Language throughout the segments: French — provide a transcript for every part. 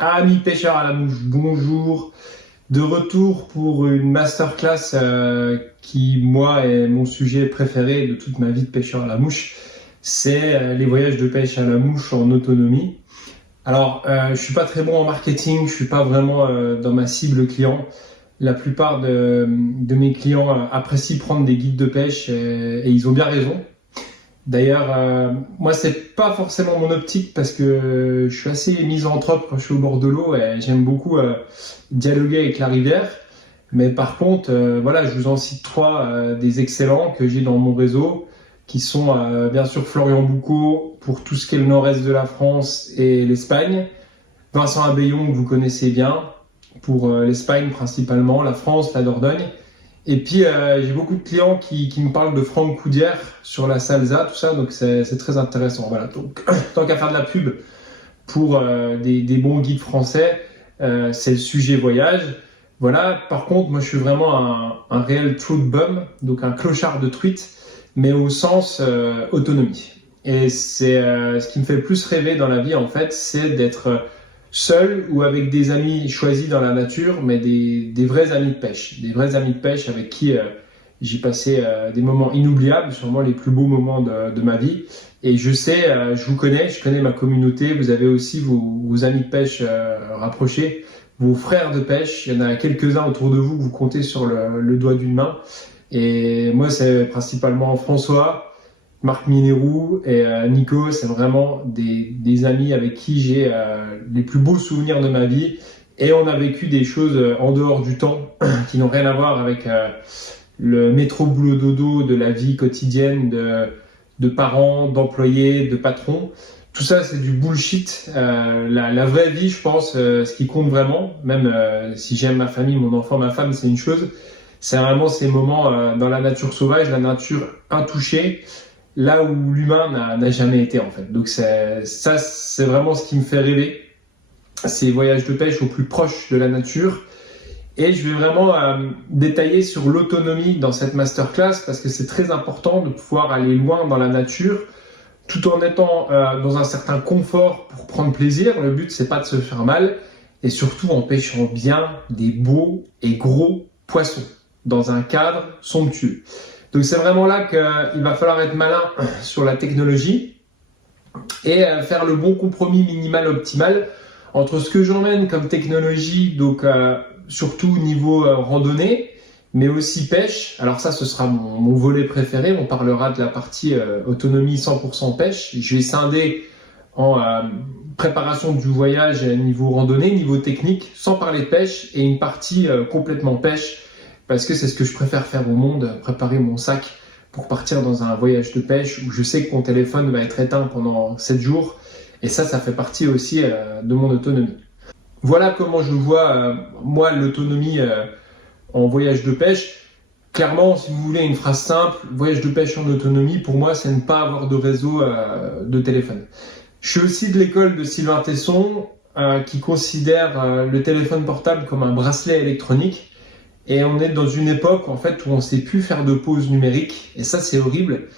Amis pêcheurs à la mouche, bonjour. De retour pour une masterclass qui, moi, est mon sujet préféré de toute ma vie de pêcheur à la mouche. C'est les voyages de pêche à la mouche en autonomie. Alors, je suis pas très bon en marketing, je suis pas vraiment dans ma cible client. La plupart de mes clients apprécient prendre des guides de pêche et ils ont bien raison. D'ailleurs, moi, c'est pas forcément mon optique parce que je suis assez misanthrope quand je suis au bord de l'eau et j'aime beaucoup dialoguer avec la rivière. Mais par contre, voilà, je vous en cite trois des excellents que j'ai dans mon réseau, qui sont bien sûr Florian Boucaud pour tout ce qui est le nord-est de la France et l'Espagne, Vincent Abbayon que vous connaissez bien pour l'Espagne principalement, la France, la Dordogne. Et puis, j'ai beaucoup de clients qui me parlent de Franck Coudière sur la salsa, tout ça, donc c'est très intéressant. Voilà, donc, tant qu'à faire de la pub pour des bons guides français, c'est le sujet voyage. Voilà, par contre, moi, je suis vraiment un réel truth bum, donc un clochard de truite, mais au sens autonomie. Et c'est ce qui me fait le plus rêver dans la vie, en fait, c'est d'être seul ou avec des amis choisis dans la nature, mais des vrais amis de pêche. Des vrais amis de pêche avec qui j'ai passé des moments inoubliables, sûrement les plus beaux moments de ma vie. Et je sais, je connais ma communauté, vous avez aussi vos amis de pêche rapprochés, vos frères de pêche, il y en a quelques-uns autour de vous que vous comptez sur le doigt d'une main. Et moi, c'est principalement François, Marc Minérou et Nico, c'est vraiment des amis avec qui j'ai les plus beaux souvenirs de ma vie. Et on a vécu des choses en dehors du temps qui n'ont rien à voir avec le métro boulot dodo de la vie quotidienne de parents, d'employés, de patrons. Tout ça, c'est du bullshit. La vraie vie, je pense, ce qui compte vraiment, même si j'aime ma famille, mon enfant, ma femme, c'est une chose. C'est vraiment ces moments dans la nature sauvage, la nature intouchée, là où l'humain n'a jamais été en fait. Donc c'est vraiment ce qui me fait rêver, ces voyages de pêche au plus proche de la nature. Et je vais vraiment détailler sur l'autonomie dans cette masterclass parce que c'est très important de pouvoir aller loin dans la nature tout en étant dans un certain confort pour prendre plaisir. Le but, c'est pas de se faire mal et surtout en pêchant bien des beaux et gros poissons dans un cadre somptueux. Donc c'est vraiment là qu'il va falloir être malin sur la technologie et faire le bon compromis minimal optimal entre ce que j'emmène comme technologie, donc surtout niveau randonnée, mais aussi pêche. Alors ça, ce sera mon volet préféré. On parlera de la partie autonomie 100% pêche. Je vais scinder en préparation du voyage niveau randonnée, niveau technique, sans parler de pêche, et une partie complètement pêche, parce que c'est ce que je préfère faire au monde, préparer mon sac pour partir dans un voyage de pêche où je sais que mon téléphone va être éteint pendant 7 jours. Et ça fait partie aussi de mon autonomie. Voilà comment je vois, moi, l'autonomie en voyage de pêche. Clairement, si vous voulez une phrase simple, voyage de pêche en autonomie, pour moi, c'est ne pas avoir de réseau de téléphone. Je suis aussi de l'école de Sylvain Tesson qui considère le téléphone portable comme un bracelet électronique. Et on est dans une époque en fait où on ne sait plus faire de pause numérique et ça c'est horrible.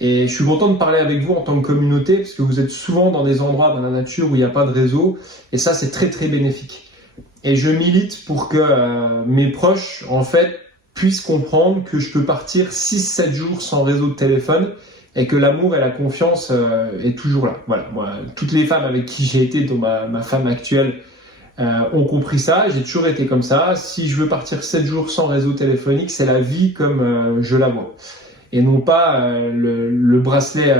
Et je suis content de parler avec vous en tant que communauté parce que vous êtes souvent dans des endroits dans la nature où il n'y a pas de réseau et ça c'est très très bénéfique. Et je milite pour que mes proches en fait puissent comprendre que je peux partir 6-7 jours sans réseau de téléphone et que l'amour et la confiance est toujours là. Voilà, moi, toutes les femmes avec qui j'ai été, dont ma femme actuelle, ont compris ça, j'ai toujours été comme ça. Si je veux partir 7 jours sans réseau téléphonique, c'est la vie comme je la vois. Et non pas le bracelet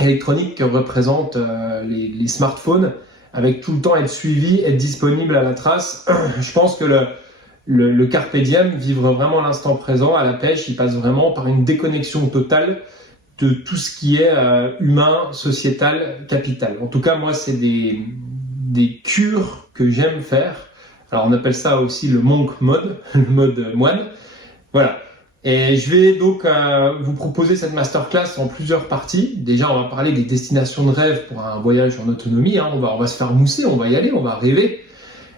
électronique que représentent les smartphones, avec tout le temps être suivi, être disponible à la trace. Je pense que le carpe diem, vivre vraiment l'instant présent à la pêche, il passe vraiment par une déconnexion totale de tout ce qui est humain, sociétal, capital. En tout cas, moi, c'est des cures que j'aime faire. Alors on appelle ça aussi le monk mode, le mode moine. Voilà. Et je vais donc vous proposer cette masterclass en plusieurs parties. Déjà, on va parler des destinations de rêve pour un voyage en autonomie. On va se faire mousser, on va y aller, on va rêver.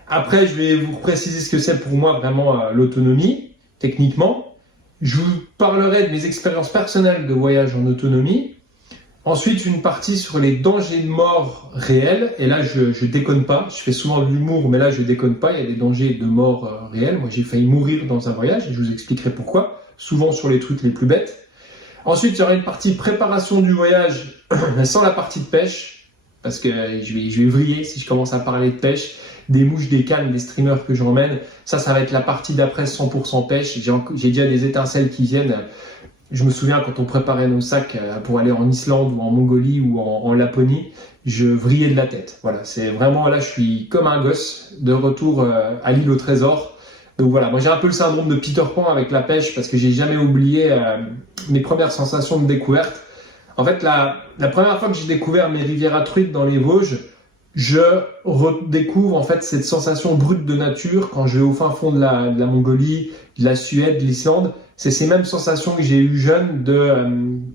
Après, je vais vous préciser ce que c'est pour moi vraiment l'autonomie, techniquement. Je vous parlerai de mes expériences personnelles de voyage en autonomie. Ensuite, une partie sur les dangers de mort réels. Et là, je déconne pas. Je fais souvent de l'humour, mais là, je déconne pas. Il y a des dangers de mort réels. Moi, j'ai failli mourir dans un voyage et je vous expliquerai pourquoi. Souvent sur les trucs les plus bêtes. Ensuite, il y aura une partie préparation du voyage, mais sans la partie de pêche. Parce que je vais vriller si je commence à parler de pêche. Des mouches, des cannes, des streamers que j'emmène. Ça va être la partie d'après 100% pêche. J'ai déjà des étincelles qui viennent. Je me souviens quand on préparait nos sacs pour aller en Islande ou en Mongolie ou en Laponie, je vrillais de la tête. Voilà, c'est vraiment là, je suis comme un gosse de retour à l'île au trésor. Donc voilà, moi j'ai un peu le syndrome de Peter Pan avec la pêche parce que j'ai jamais oublié mes premières sensations de découverte. En fait, la première fois que j'ai découvert mes rivières à truites dans les Vosges, je redécouvre en fait cette sensation brute de nature quand je vais au fin fond de la Mongolie, de la Suède, de l'Islande. C'est ces mêmes sensations que j'ai eues jeune de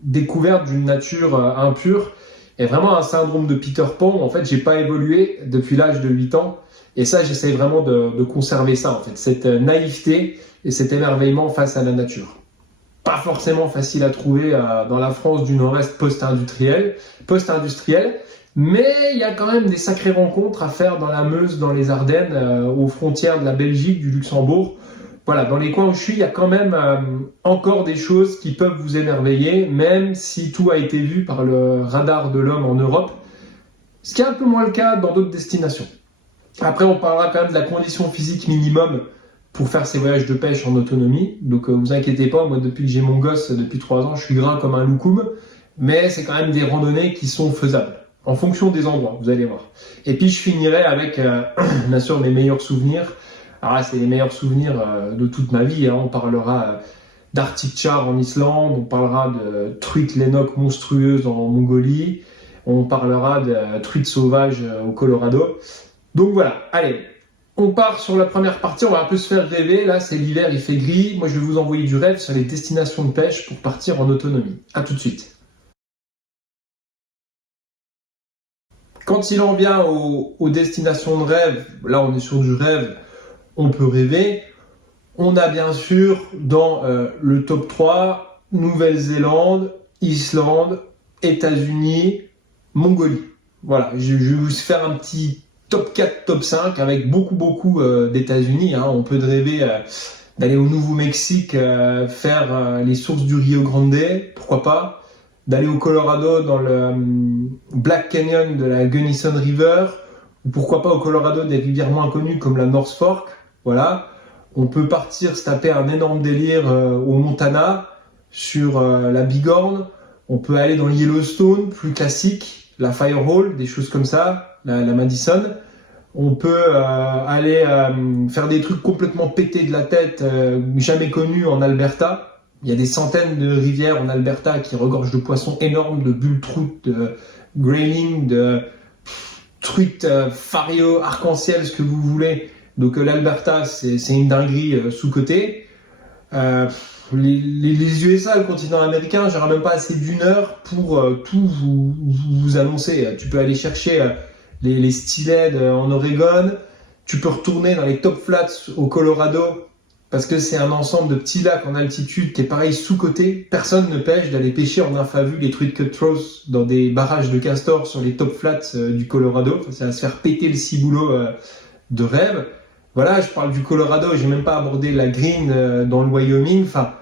découverte d'une nature impure et vraiment un syndrome de Peter Pan. En fait, j'ai pas évolué depuis l'âge de 8 ans et ça, j'essaie vraiment de conserver ça en fait, cette naïveté et cet émerveillement face à la nature. Pas forcément facile à trouver dans la France du Nord-Est post-industrielle, mais il y a quand même des sacrées rencontres à faire dans la Meuse, dans les Ardennes, aux frontières de la Belgique, du Luxembourg. Voilà, dans les coins où je suis, il y a quand même encore des choses qui peuvent vous émerveiller, même si tout a été vu par le radar de l'homme en Europe, ce qui est un peu moins le cas dans d'autres destinations. Après, on parlera quand même de la condition physique minimum pour faire ces voyages de pêche en autonomie. Donc, vous inquiétez pas, moi, depuis que j'ai mon gosse, depuis 3 ans, je suis gras comme un loukoum, mais c'est quand même des randonnées qui sont faisables, en fonction des endroits, vous allez voir. Et puis, je finirai avec, bien sûr, mes meilleurs souvenirs. Alors là, c'est les meilleurs souvenirs de toute ma vie. Hein. On parlera d'Arctic Char en Islande, on parlera de truites lennox monstrueuses en Mongolie, on parlera de truites sauvages au Colorado. Donc voilà, allez, on part sur la première partie, on va un peu se faire rêver. Là, c'est l'hiver, il fait gris. Moi, je vais vous envoyer du rêve sur les destinations de pêche pour partir en autonomie. À tout de suite. Quand il en vient aux destinations de rêve, là, on est sur du rêve. On peut rêver. On a bien sûr dans le top 3 Nouvelle-Zélande, Islande, États-Unis, Mongolie. Voilà, je vais vous faire un petit top 4, top 5 avec beaucoup d'États-Unis. Hein. On peut rêver d'aller au Nouveau-Mexique faire les sources du Rio Grande, pourquoi pas. D'aller au Colorado dans le Black Canyon de la Gunnison River, ou pourquoi pas au Colorado des rivières moins connues comme la North Fork. Voilà, on peut partir se taper un énorme délire au Montana sur la Bighorn. On peut aller dans le Yellowstone, plus classique, la Firehall, des choses comme ça, la Madison. On peut aller faire des trucs complètement pétés de la tête, jamais connus en Alberta. Il y a des centaines de rivières en Alberta qui regorgent de poissons énormes, de bulltrout, de grayling, de truites, fario, arc-en-ciel, ce que vous voulez. Donc l'Alberta, c'est une dinguerie sous-cotée. Les USA, le continent américain, j'aurais même pas assez d'une heure pour tout vous annoncer. Tu peux aller chercher les steelheads en Oregon. Tu peux retourner dans les top flats au Colorado parce que c'est un ensemble de petits lacs en altitude qui est pareil sous-coté. Personne ne pêche d'aller pêcher en infravue les truites cutthroats dans des barrages de castors sur les top flats du Colorado. Ça va se faire péter le ciboulot de rêve. Voilà, je parle du Colorado, j'ai même pas abordé la Green dans le Wyoming. Enfin,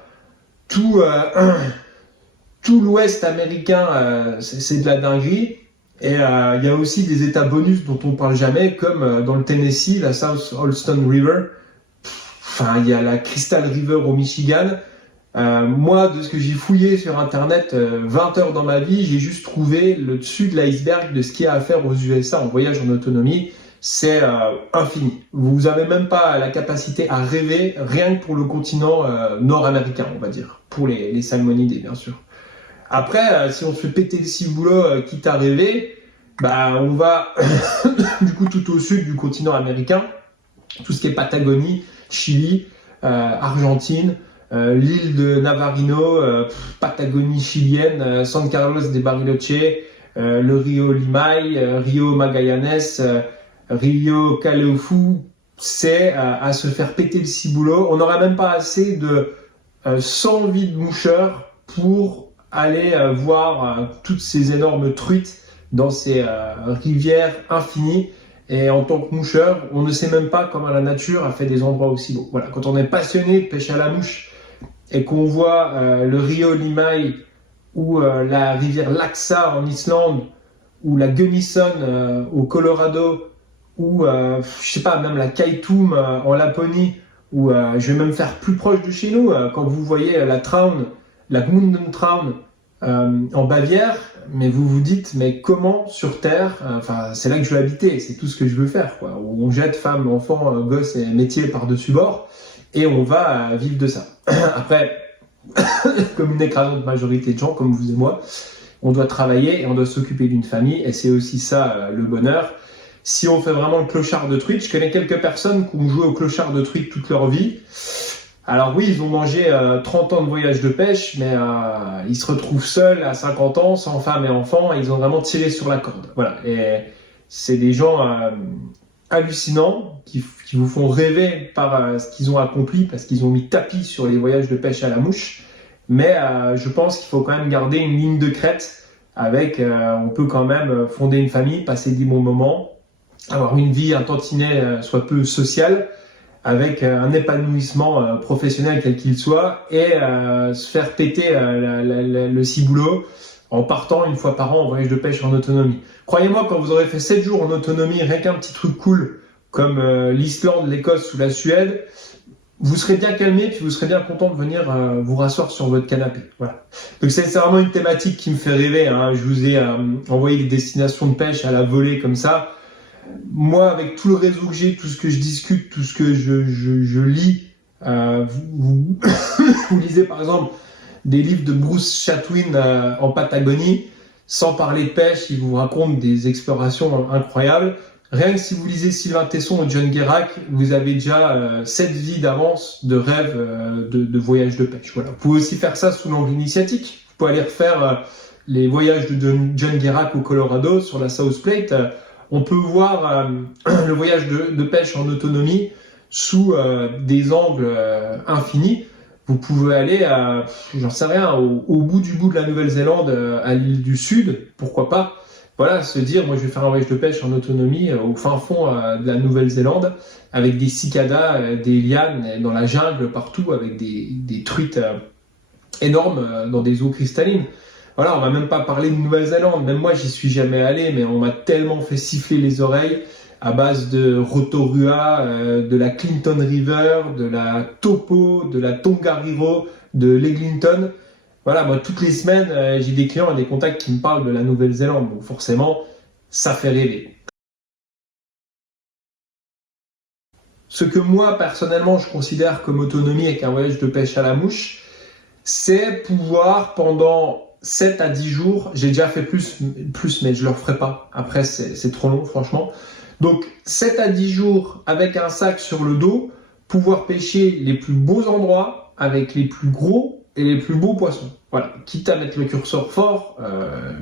tout l'ouest américain, c'est de la dinguerie. Et il y a aussi des états bonus dont on parle jamais, comme dans le Tennessee, la South Holston River. Enfin, il y a la Crystal River au Michigan. Moi, de ce que j'ai fouillé sur Internet, 20 heures dans ma vie, j'ai juste trouvé le dessus de l'iceberg de ce qu'il y a à faire aux USA en voyage en autonomie. C'est infini. Vous n'avez même pas la capacité à rêver, rien que pour le continent nord-américain, on va dire, pour les salmonidés, bien sûr. Après, si on se fait péter le ciboulot, quitte à rêver, bah, on va du coup tout au sud du continent américain, tout ce qui est Patagonie, Chili, Argentine, l'île de Navarino, Patagonie chilienne, San Carlos de Bariloche, le Rio Limay, Rio Magallanes, Rio Caleufu, c'est à se faire péter le ciboulot. On n'aura même pas assez de 100 vides moucheurs pour aller voir toutes ces énormes truites dans ces rivières infinies. Et en tant que moucheur, on ne sait même pas comment la nature a fait des endroits aussi beaux. Voilà, quand on est passionné de pêche à la mouche et qu'on voit le Rio Limay ou la rivière Laxa en Islande ou la Gunnison au Colorado ou je sais pas, même la Kaitum en Laponie, ou je vais même faire plus proche de chez nous quand vous voyez la Traun, la Gmundentraun en Bavière, mais vous vous dites, mais comment sur Terre, enfin c'est là que je veux habiter, c'est tout ce que je veux faire, quoi. Où on jette femmes, enfants, gosses et métiers par-dessus bord, et on va vivre de ça. Après, comme une écrasante majorité de gens, comme vous et moi, on doit travailler et on doit s'occuper d'une famille, et c'est aussi ça le bonheur. Si on fait vraiment le clochard de truite, je connais quelques personnes qui ont joué au clochard de truite toute leur vie. Alors oui, ils ont mangé 30 ans de voyage de pêche, mais ils se retrouvent seuls à 50 ans, sans femme et enfants, et ils ont vraiment tiré sur la corde. Voilà. Et c'est des gens hallucinants qui vous font rêver par ce qu'ils ont accompli, parce qu'ils ont mis tapis sur les voyages de pêche à la mouche. Mais je pense qu'il faut quand même garder une ligne de crête avec, on peut quand même fonder une famille, passer des bons moments, avoir une vie, un tantinet soit peu sociale, avec un épanouissement professionnel quel qu'il soit, et se faire péter le ciboulot en partant une fois par an en voyage de pêche en autonomie. Croyez-moi, quand vous aurez fait 7 jours en autonomie, rien qu'un petit truc cool, comme l'Islande, l'Écosse ou la Suède, vous serez bien calmé, puis vous serez bien content de venir vous rasseoir sur votre canapé. Voilà. Donc c'est vraiment une thématique qui me fait rêver, hein. Je vous ai envoyé des destinations de pêche à la volée comme ça. Moi, avec tout le réseau que j'ai, tout ce que je discute, tout ce que je lis, vous lisez par exemple des livres de Bruce Chatwin en Patagonie, sans parler de pêche, il vous raconte des explorations incroyables. Rien que si vous lisez Sylvain Tesson et John Guérac, vous avez déjà 7 vies d'avance de rêve de voyage de pêche. Voilà. Vous pouvez aussi faire ça sous l'angle initiatique. Vous pouvez aller refaire les voyages de John Guérac au Colorado sur la South Plate. On peut voir le voyage de pêche en autonomie sous des angles infinis. Vous pouvez aller, j'en sais rien, au bout de la Nouvelle-Zélande, à l'île du Sud, pourquoi pas. Voilà, se dire, moi je vais faire un voyage de pêche en autonomie au fin fond de la Nouvelle-Zélande, avec des cicadas, des lianes dans la jungle partout, avec des truites énormes dans des eaux cristallines. Voilà, on va même pas parler de Nouvelle-Zélande, même moi j'y suis jamais allé, mais on m'a tellement fait siffler les oreilles à base de Rotorua, de la Clinton River, de la Topo, de la Tongariro, de l'Eglinton. Voilà, moi toutes les semaines j'ai des clients et des contacts qui me parlent de la Nouvelle-Zélande, donc forcément ça fait rêver. Ce que moi personnellement je considère comme autonomie avec un voyage de pêche à la mouche, c'est pouvoir pendant 7 à 10 jours, j'ai déjà fait plus mais je ne le referai pas. Après, c'est trop long, franchement. Donc, 7 à 10 jours avec un sac sur le dos, pouvoir pêcher les plus beaux endroits avec les plus gros et les plus beaux poissons. Voilà. Quitte à mettre le curseur fort,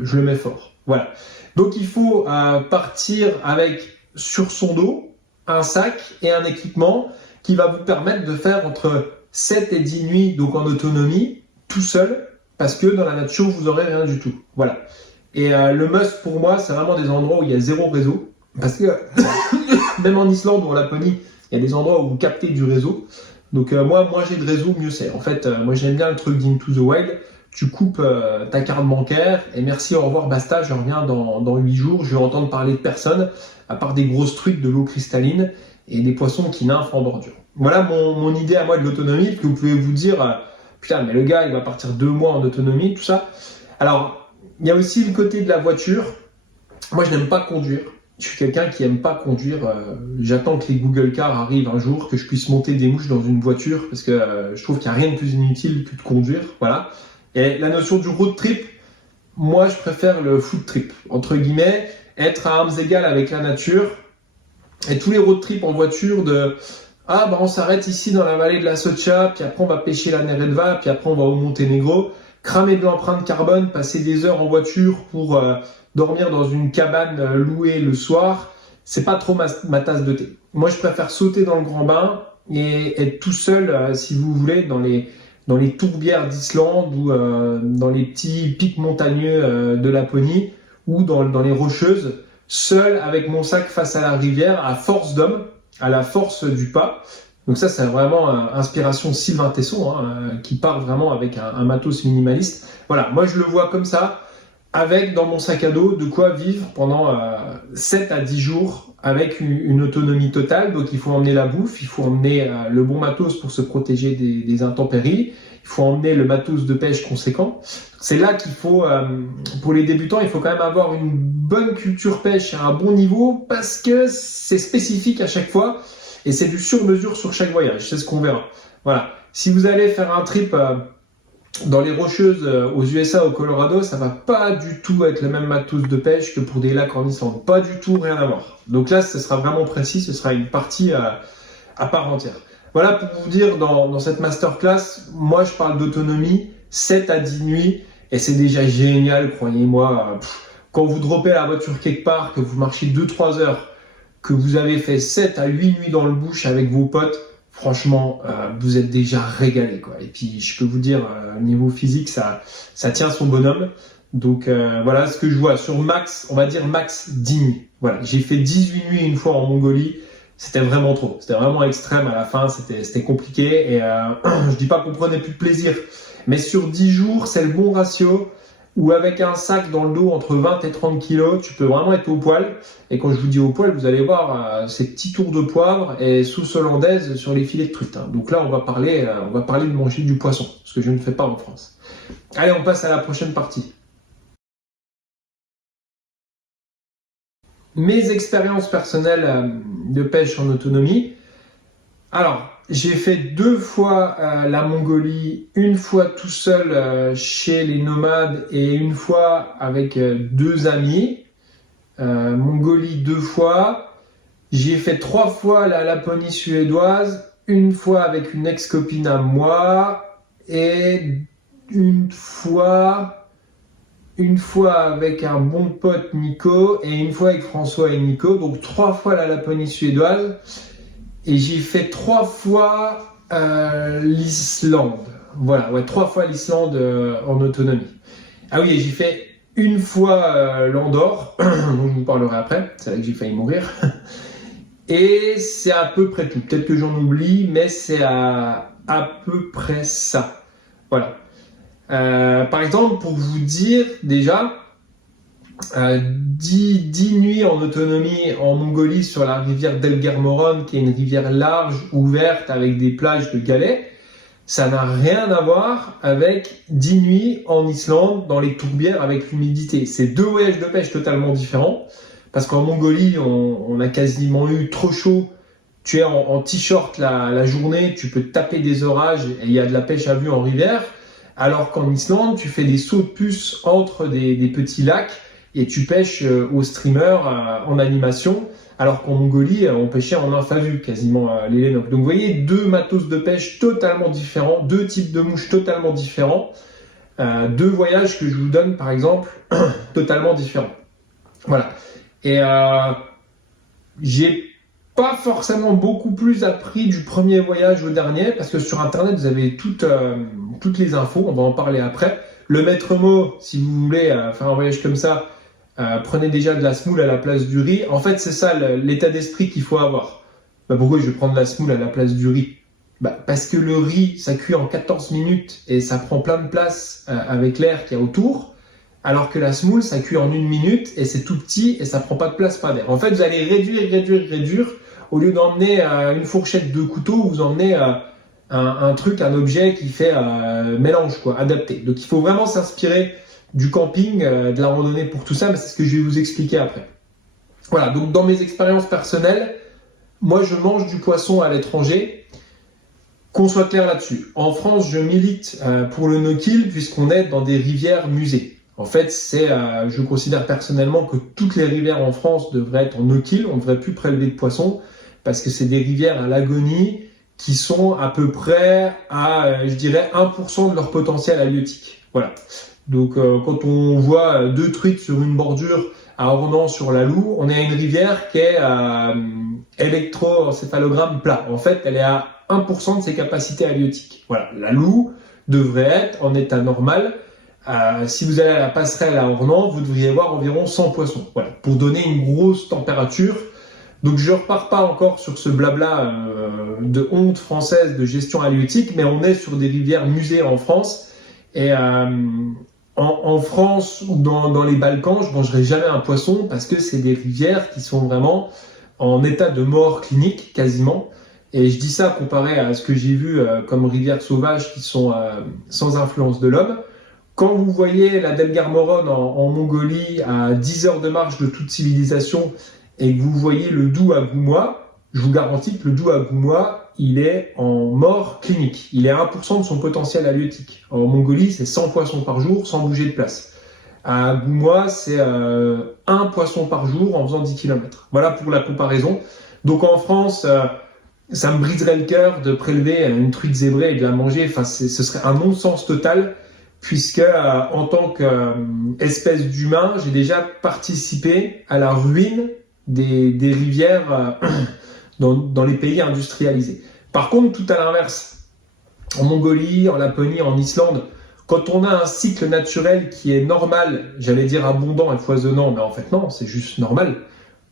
je le mets fort. Voilà. Donc, il faut partir avec sur son dos un sac et un équipement qui va vous permettre de faire entre 7 et 10 nuits, donc en autonomie, tout seul, parce que dans la nature, vous n'aurez rien du tout. Voilà. Et le must pour moi, c'est vraiment des endroits où il y a zéro réseau. Parce que même en Islande ou en Laponie, il y a des endroits où vous captez du réseau. Donc moi j'ai de réseau, mieux c'est. En fait, moi j'aime bien le truc d'Into the Wild. Tu coupes ta carte bancaire et merci, au revoir, basta, je reviens dans 8 jours. Je vais entendre parler de personne, à part des grosses truites, de l'eau cristalline et des poissons qui nymphent en bordure. Voilà mon idée à moi de l'autonomie, que vous pouvez vous dire... Putain, mais le gars, il va partir 2 mois en autonomie, tout ça. Alors, il y a aussi le côté de la voiture. Moi, je n'aime pas conduire. Je suis quelqu'un qui n'aime pas conduire. J'attends que les Google Cars arrivent un jour, que je puisse monter des mouches dans une voiture, parce que je trouve qu'il n'y a rien de plus inutile que de conduire. Voilà. Et la notion du road trip, moi, je préfère le food trip. Entre guillemets, être à armes égales avec la nature. Et tous les road trips en voiture de... Ah, on s'arrête ici dans la vallée de la Socha, puis après on va pêcher la Neretva, puis après on va au Monténégro, cramer de l'empreinte carbone, passer des heures en voiture pour dormir dans une cabane louée le soir, c'est pas trop ma tasse de thé. Moi, je préfère sauter dans le grand bain et être tout seul, si vous voulez, dans dans les tourbières d'Islande ou dans les petits pics montagneux de Laponie ou dans les rocheuses, seul avec mon sac face à la rivière, à force d'homme, à la force du pas. Donc ça, c'est vraiment inspiration Sylvain Tesson, qui part vraiment avec un matos minimaliste. Voilà, moi je le vois comme ça, avec dans mon sac à dos de quoi vivre pendant 7 à 10 jours avec une autonomie totale. Donc il faut emmener la bouffe, il faut emmener le bon matos pour se protéger des intempéries, il faut emmener le matos de pêche conséquent. C'est là qu'il faut, pour les débutants, il faut quand même avoir une bonne culture pêche à un bon niveau parce que c'est spécifique à chaque fois et c'est du sur-mesure sur chaque voyage, c'est ce qu'on verra. Voilà. Si vous allez faire un trip dans les rocheuses aux USA, au Colorado, ça va pas du tout être le même matos de pêche que pour des lacs en Islande. Pas du tout, rien à voir. Donc là, ce sera vraiment précis, ce sera une partie à part entière. Voilà pour vous dire, dans cette masterclass, moi je parle d'autonomie, 7 à 10 nuits, et c'est déjà génial, croyez-moi. Quand vous droppez la voiture quelque part, que vous marchez 2-3 heures, que vous avez fait 7 à 8 nuits dans le bush avec vos potes, franchement, vous êtes déjà régalé, quoi. Et puis, je peux vous dire, niveau physique, ça tient son bonhomme. Donc, voilà ce que je vois sur max, on va dire max 10 nuits. Voilà, j'ai fait 18 nuits une fois en Mongolie. C'était vraiment trop. C'était vraiment extrême à la fin. C'était compliqué. Et je dis pas qu'on prenait plus de plaisir. Mais sur 10 jours, c'est le bon ratio. Ou avec un sac dans le dos entre 20 et 30 kilos, tu peux vraiment être au poil. Et quand je vous dis au poil, vous allez voir ces petits tours de poivre et sauce hollandaise sur les filets de truite. Donc là, on va parler de manger du poisson, ce que je ne fais pas en France. Allez, on passe à la prochaine partie. Mes expériences personnelles de pêche en autonomie. Alors, j'ai fait 2 fois la Mongolie, une fois tout seul chez les nomades et une fois avec 2 amis. Mongolie 2 fois. J'ai fait 3 fois la Laponie suédoise, une fois avec une ex-copine à moi et une fois avec un bon pote Nico et une fois avec François et Nico. Donc 3 fois la Laponie suédoise. Et j'ai fait 3 fois l'Islande. Voilà, ouais, 3 fois l'Islande en autonomie. Ah oui, et j'ai fait une fois l'Andorre, dont je vous parlerai après. C'est là que j'ai failli mourir. Et c'est à peu près tout. Peut-être que j'en oublie, mais c'est à peu près ça. Voilà. Par exemple, pour vous dire déjà, 10 nuits en autonomie en Mongolie sur la rivière d'Elgermoron, qui est une rivière large, ouverte, avec des plages de galets, ça n'a rien à voir avec 10 nuits en Islande, dans les tourbières avec l'humidité. C'est 2 voyages de pêche totalement différents, parce qu'en Mongolie, on a quasiment eu trop chaud. Tu es en t-shirt la journée, tu peux taper des orages et il y a de la pêche à vue en rivière, alors qu'en Islande, tu fais des sauts de puce entre des petits lacs, et tu pêches au streamer en animation, alors qu'en Mongolie, on pêchait en infavue quasiment les lénocs. Donc vous voyez, 2 matos de pêche totalement différents, 2 types de mouches totalement différents, 2 voyages que je vous donne par exemple, totalement différents. Voilà. Et j'ai pas forcément beaucoup plus appris du premier voyage au dernier, parce que sur internet vous avez toutes les infos, on va en parler après. Le maître mot, si vous voulez faire un voyage comme ça, prenez déjà de la semoule à la place du riz. En fait, c'est ça l'état d'esprit qu'il faut avoir. Pourquoi je vais prendre de la semoule à la place du riz? Parce que le riz, ça cuit en 14 minutes et ça prend plein de place avec l'air qu'il y a autour, alors que la semoule, ça cuit en 1 minute et c'est tout petit et ça prend pas de place, pas d'air. En fait, vous allez réduire. Au lieu d'emmener une fourchette de couteau, vous emmenez un truc, un objet qui fait mélange, quoi, adapté. Donc il faut vraiment s'inspirer du camping, de la randonnée pour tout ça, mais c'est ce que je vais vous expliquer après. Voilà, donc dans mes expériences personnelles, moi je mange du poisson à l'étranger, qu'on soit clair là-dessus. En France, je milite pour le no-kill puisqu'on est dans des rivières musées. En fait, je considère personnellement que toutes les rivières en France devraient être en no-kill, on ne devrait plus prélever de poissons, parce que c'est des rivières à l'agonie qui sont à peu près à, je dirais, 1% de leur potentiel halieutique. Voilà. Donc, quand on voit 2 truites sur une bordure à Ornans sur la Loue, on est à une rivière qui est à électroencéphalogramme plat. En fait, elle est à 1% de ses capacités halieutiques. Voilà. La Loue, devrait être en état normal. Si vous allez à la passerelle à Ornans, vous devriez voir environ 100 poissons. Voilà, pour donner une grosse température. Donc je repars pas encore sur ce blabla de honte française de gestion halieutique, mais on est sur des rivières musées en France. Et en France ou dans les Balkans, je mangerai jamais un poisson parce que c'est des rivières qui sont vraiment en état de mort clinique quasiment. Et je dis ça comparé à ce que j'ai vu comme rivières sauvages qui sont sans influence de l'homme. Quand vous voyez la Delgarmoron en Mongolie à 10 heures de marche de toute civilisation et que vous voyez le Doubs à Goumois, je vous garantis que le Doubs à Goumois, il est en mort clinique. Il est à 1% de son potentiel halieutique. En Mongolie, c'est 100 poissons par jour sans bouger de place. À Goumois, c'est 1 poisson par jour en faisant 10 km. Voilà pour la comparaison. Donc en France, ça me briserait le cœur de prélever une truite zébrée et de la manger. Enfin, ce serait un non-sens total. Puisque en tant qu'espèce d'humain, j'ai déjà participé à la ruine des rivières dans les pays industrialisés. Par contre, tout à l'inverse, en Mongolie, en Laponie, en Islande, quand on a un cycle naturel qui est normal, j'allais dire abondant et foisonnant, mais en fait non, c'est juste normal.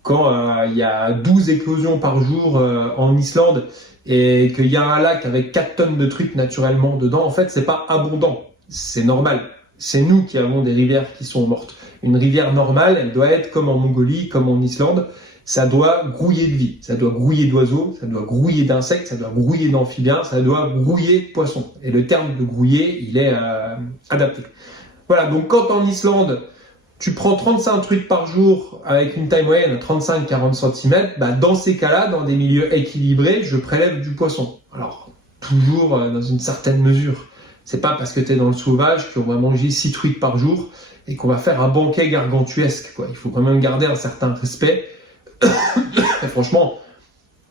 Quand il y a 12 éclosions par jour en Islande et qu'il y a un lac avec 4 tonnes de truites naturellement dedans, en fait, c'est pas abondant. C'est normal. C'est nous qui avons des rivières qui sont mortes. Une rivière normale, elle doit être comme en Mongolie, comme en Islande. Ça doit grouiller de vie. Ça doit grouiller d'oiseaux, ça doit grouiller d'insectes, ça doit grouiller d'amphibiens, ça doit grouiller de poissons. Et le terme de grouiller, il est adapté. Voilà, donc quand en Islande, tu prends 35 truites par jour avec une taille moyenne de 35-40 cm, bah dans ces cas-là, dans des milieux équilibrés, je prélève du poisson. Alors, toujours dans une certaine mesure. C'est pas parce que tu es dans le sauvage qu'on va manger 6 truites par jour et qu'on va faire un banquet gargantuesque, quoi. Il faut quand même garder un certain respect. Et franchement,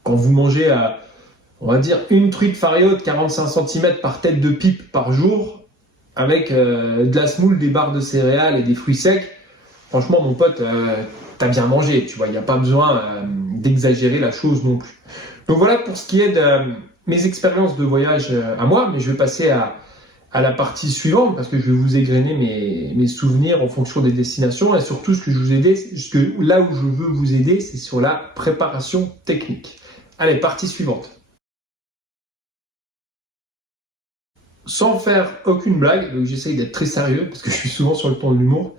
quand vous mangez, on va dire, une truite fario de 45 cm par tête de pipe par jour, avec de la semoule, des barres de céréales et des fruits secs, franchement, mon pote, t'as bien mangé, tu vois. Il n'y a pas besoin d'exagérer la chose non plus. Donc voilà pour ce qui est de mes expériences de voyage à moi, mais je vais passer à la partie suivante parce que je vais vous égrener mes souvenirs en fonction des destinations et surtout ce que je vous aide, là où je veux vous aider, c'est sur la préparation technique. Allez, partie suivante. Sans faire aucune blague, donc j'essaye d'être très sérieux parce que je suis souvent sur le ton de l'humour.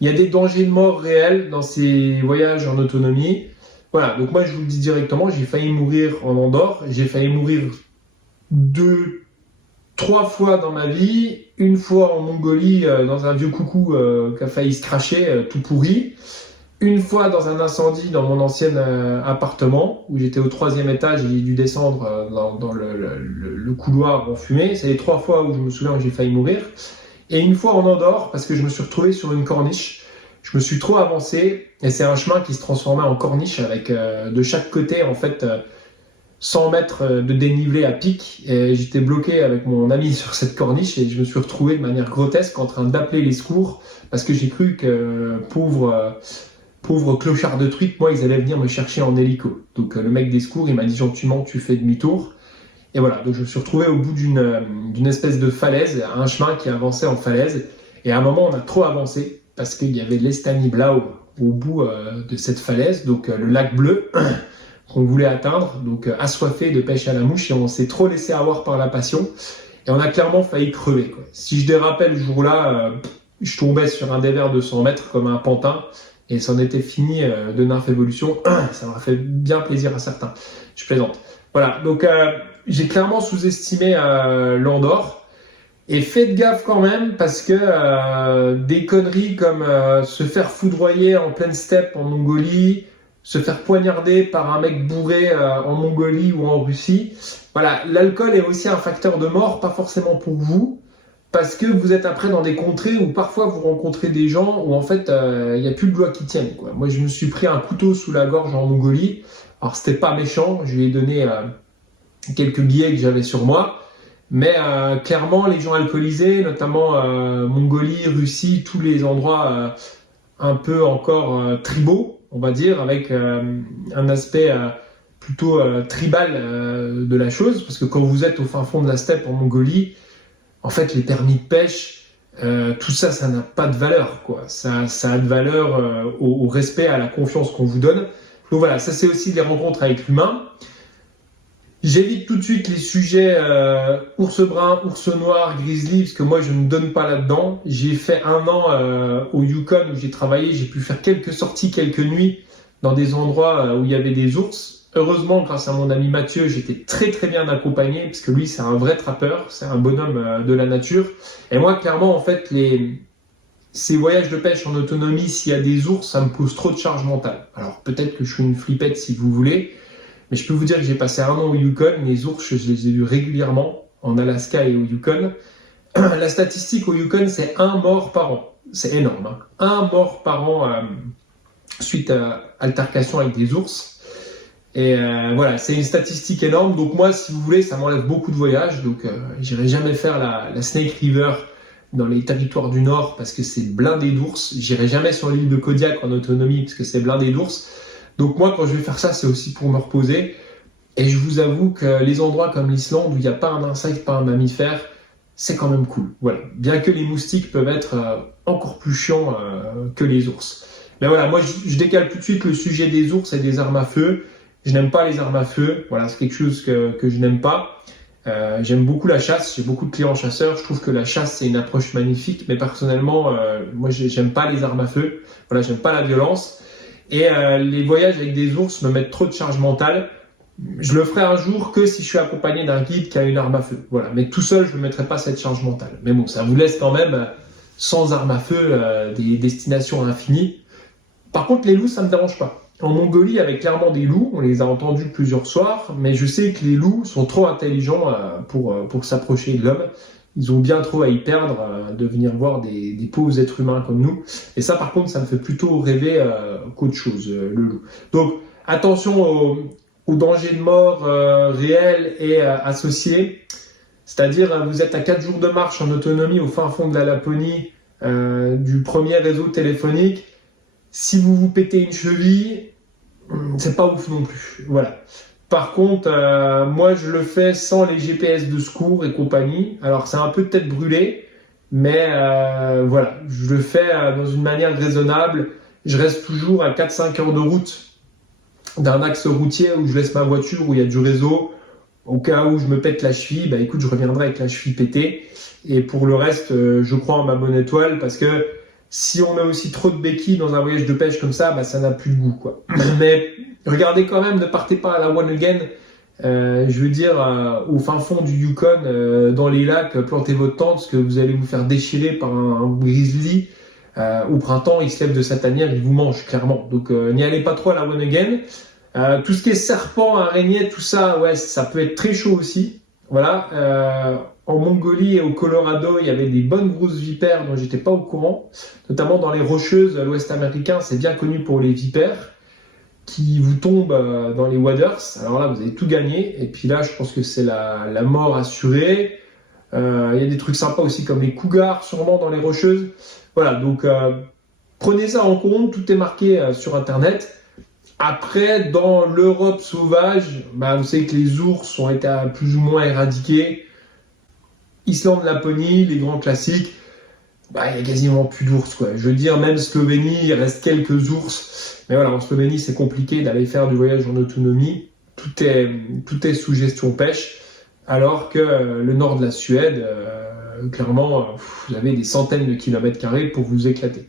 Il y a des dangers de mort réels dans ces voyages en autonomie. Voilà, donc moi je vous le dis directement, j'ai failli mourir en Andorre, j'ai failli mourir 3 fois dans ma vie, une fois en Mongolie dans un vieux coucou qui a failli se cracher, tout pourri, une fois dans un incendie dans mon ancien appartement où j'étais au 3e étage et j'ai dû descendre dans le couloir en fumée. C'est les 3 fois où je me souviens que j'ai failli mourir. Et une fois en Andorre parce que je me suis retrouvé sur une corniche. Je me suis trop avancé et c'est un chemin qui se transformait en corniche avec de chaque côté en fait 100 mètres de dénivelé à pic et j'étais bloqué avec mon ami sur cette corniche et je me suis retrouvé de manière grotesque en train d'appeler les secours parce que j'ai cru que pauvre clochard de truite, moi ils allaient venir me chercher en hélico. Donc le mec des secours il m'a dit gentiment tu fais demi-tour et voilà, donc je me suis retrouvé au bout d'une espèce de falaise, un chemin qui avançait en falaise et à un moment on a trop avancé parce qu'il y avait l'Estany Blau au bout de cette falaise, donc le lac bleu qu'on voulait atteindre, donc assoiffé de pêche à la mouche et on s'est trop laissé avoir par la passion et on a clairement failli crever, quoi. Si je dérapais le jour-là, je tombais sur un dévers de 100 mètres comme un pantin et c'en était fini de Nymph Evolution. Ça m'a fait bien plaisir à certains. Je plaisante. Voilà, donc j'ai clairement sous-estimé l'Andorre. Et faites gaffe quand même parce que des conneries comme se faire foudroyer en pleine steppe en Mongolie, se faire poignarder par un mec bourré en Mongolie ou en Russie. Voilà, l'alcool est aussi un facteur de mort, pas forcément pour vous, parce que vous êtes après dans des contrées où parfois vous rencontrez des gens où en fait il n'y a plus de doigts qui tiennent, quoi. Moi je me suis pris un couteau sous la gorge en Mongolie. Alors c'était pas méchant, je lui ai donné quelques billets que j'avais sur moi. Mais clairement, les gens alcoolisés, notamment Mongolie, Russie, tous les endroits un peu encore tribaux, on va dire, avec un aspect plutôt tribal de la chose, parce que quand vous êtes au fin fond de la steppe en Mongolie, en fait, les permis de pêche, tout ça, ça n'a pas de valeur, quoi. Ça a de valeur au respect, à la confiance qu'on vous donne. Donc voilà, ça c'est aussi des rencontres avec l'humain. J'évite tout de suite les sujets ours brun, ours noir, grizzly, parce que moi je ne donne pas là-dedans. J'ai fait 1 an au Yukon où j'ai travaillé, j'ai pu faire quelques sorties, quelques nuits dans des endroits où il y avait des ours. Heureusement, grâce à mon ami Mathieu, j'étais très très bien accompagné, parce que lui c'est un vrai trappeur, c'est un bonhomme de la nature. Et moi clairement en fait ces voyages de pêche en autonomie, s'il y a des ours, ça me pose trop de charge mentale. Alors peut-être que je suis une flippette si vous voulez, mais je peux vous dire que j'ai passé 1 an au Yukon. Les ours, je les ai vus régulièrement en Alaska et au Yukon. La statistique au Yukon, c'est 1 mort par an. C'est énorme, hein. 1 mort par an suite à altercation avec des ours. Et voilà, c'est une statistique énorme. Donc moi, si vous voulez, ça m'enlève beaucoup de voyages. Donc j'irai jamais faire la Snake River dans les territoires du Nord parce que c'est blindé d'ours. J'irai jamais sur l'île de Kodiak en autonomie parce que c'est blindé d'ours. Donc moi, quand je vais faire ça, c'est aussi pour me reposer. Et je vous avoue que les endroits comme l'Islande, où il n'y a pas un insecte, pas un mammifère, c'est quand même cool. Voilà. Bien que les moustiques peuvent être encore plus chiants que les ours. Mais voilà, moi, je décale tout de suite le sujet des ours et des armes à feu. Je n'aime pas les armes à feu. Voilà, c'est quelque chose que je n'aime pas. J'aime beaucoup la chasse. J'ai beaucoup de clients chasseurs. Je trouve que la chasse, c'est une approche magnifique. Mais personnellement, moi, j'aime pas les armes à feu. Voilà, j'aime pas la violence. Et les voyages avec des ours me mettent trop de charge mentale. Je le ferai un jour que si je suis accompagné d'un guide qui a une arme à feu. Voilà. Mais tout seul, je ne mettrai pas cette charge mentale. Mais bon, ça vous laisse quand même sans arme à feu des destinations infinies. Par contre, les loups, ça ne me dérange pas. En Mongolie, il y avait clairement des loups. On les a entendus plusieurs soirs. Mais je sais que les loups sont trop intelligents pour s'approcher de l'homme. Ils ont bien trop à y perdre de venir voir des pauvres êtres humains comme nous. Et ça, par contre, ça me fait plutôt rêver qu'autre chose, le loup. Donc, attention aux dangers de mort réels et associés. C'est-à-dire, vous êtes à 4 jours de marche en autonomie au fin fond de la Laponie, du premier réseau téléphonique. Si vous vous pétez une cheville, c'est pas ouf non plus. Voilà. Par contre, moi, je le fais sans les GPS de secours et compagnie. Alors, c'est un peu tête brûlée, mais voilà, je le fais dans une manière raisonnable. Je reste toujours à 4-5 heures de route d'un axe routier où je laisse ma voiture, où il y a du réseau. Au cas où je me pète la cheville, bah écoute, je reviendrai avec la cheville pétée. Et pour le reste, je crois en ma bonne étoile parce que si on met aussi trop de béquilles dans un voyage de pêche comme ça, bah ça n'a plus de goût, quoi. Mais regardez quand même, ne partez pas à la one again. Je veux dire, au fin fond du Yukon, dans les lacs, plantez votre tente parce que vous allez vous faire déchirer par un grizzly. Au printemps, il se lève de sa tanière, il vous mange clairement. Donc n'y allez pas trop à la one again. Tout ce qui est serpent, araignée, tout ça, ouais, ça peut être très chaud aussi. Voilà. En Mongolie et au Colorado, il y avait des bonnes grosses vipères dont j'étais pas au courant. Notamment dans les Rocheuses, l'Ouest américain, c'est bien connu pour les vipères qui vous tombent dans les waders. Alors là, vous avez tout gagné. Et puis là, je pense que c'est la mort assurée. Il y a des trucs sympas aussi comme les cougars, sûrement dans les Rocheuses. Voilà, donc prenez ça en compte. Tout est marqué sur Internet. Après, dans l'Europe sauvage, bah, vous savez que les ours ont été plus ou moins éradiqués. Islande, Laponie, les grands classiques, bah, il n'y a quasiment plus d'ours, quoi. Je veux dire, même Slovénie, il reste quelques ours. Mais voilà, en Slovénie, c'est compliqué d'aller faire du voyage en autonomie. Tout est sous gestion pêche. Alors que le nord de la Suède, clairement, vous avez des centaines de kilomètres carrés pour vous éclater.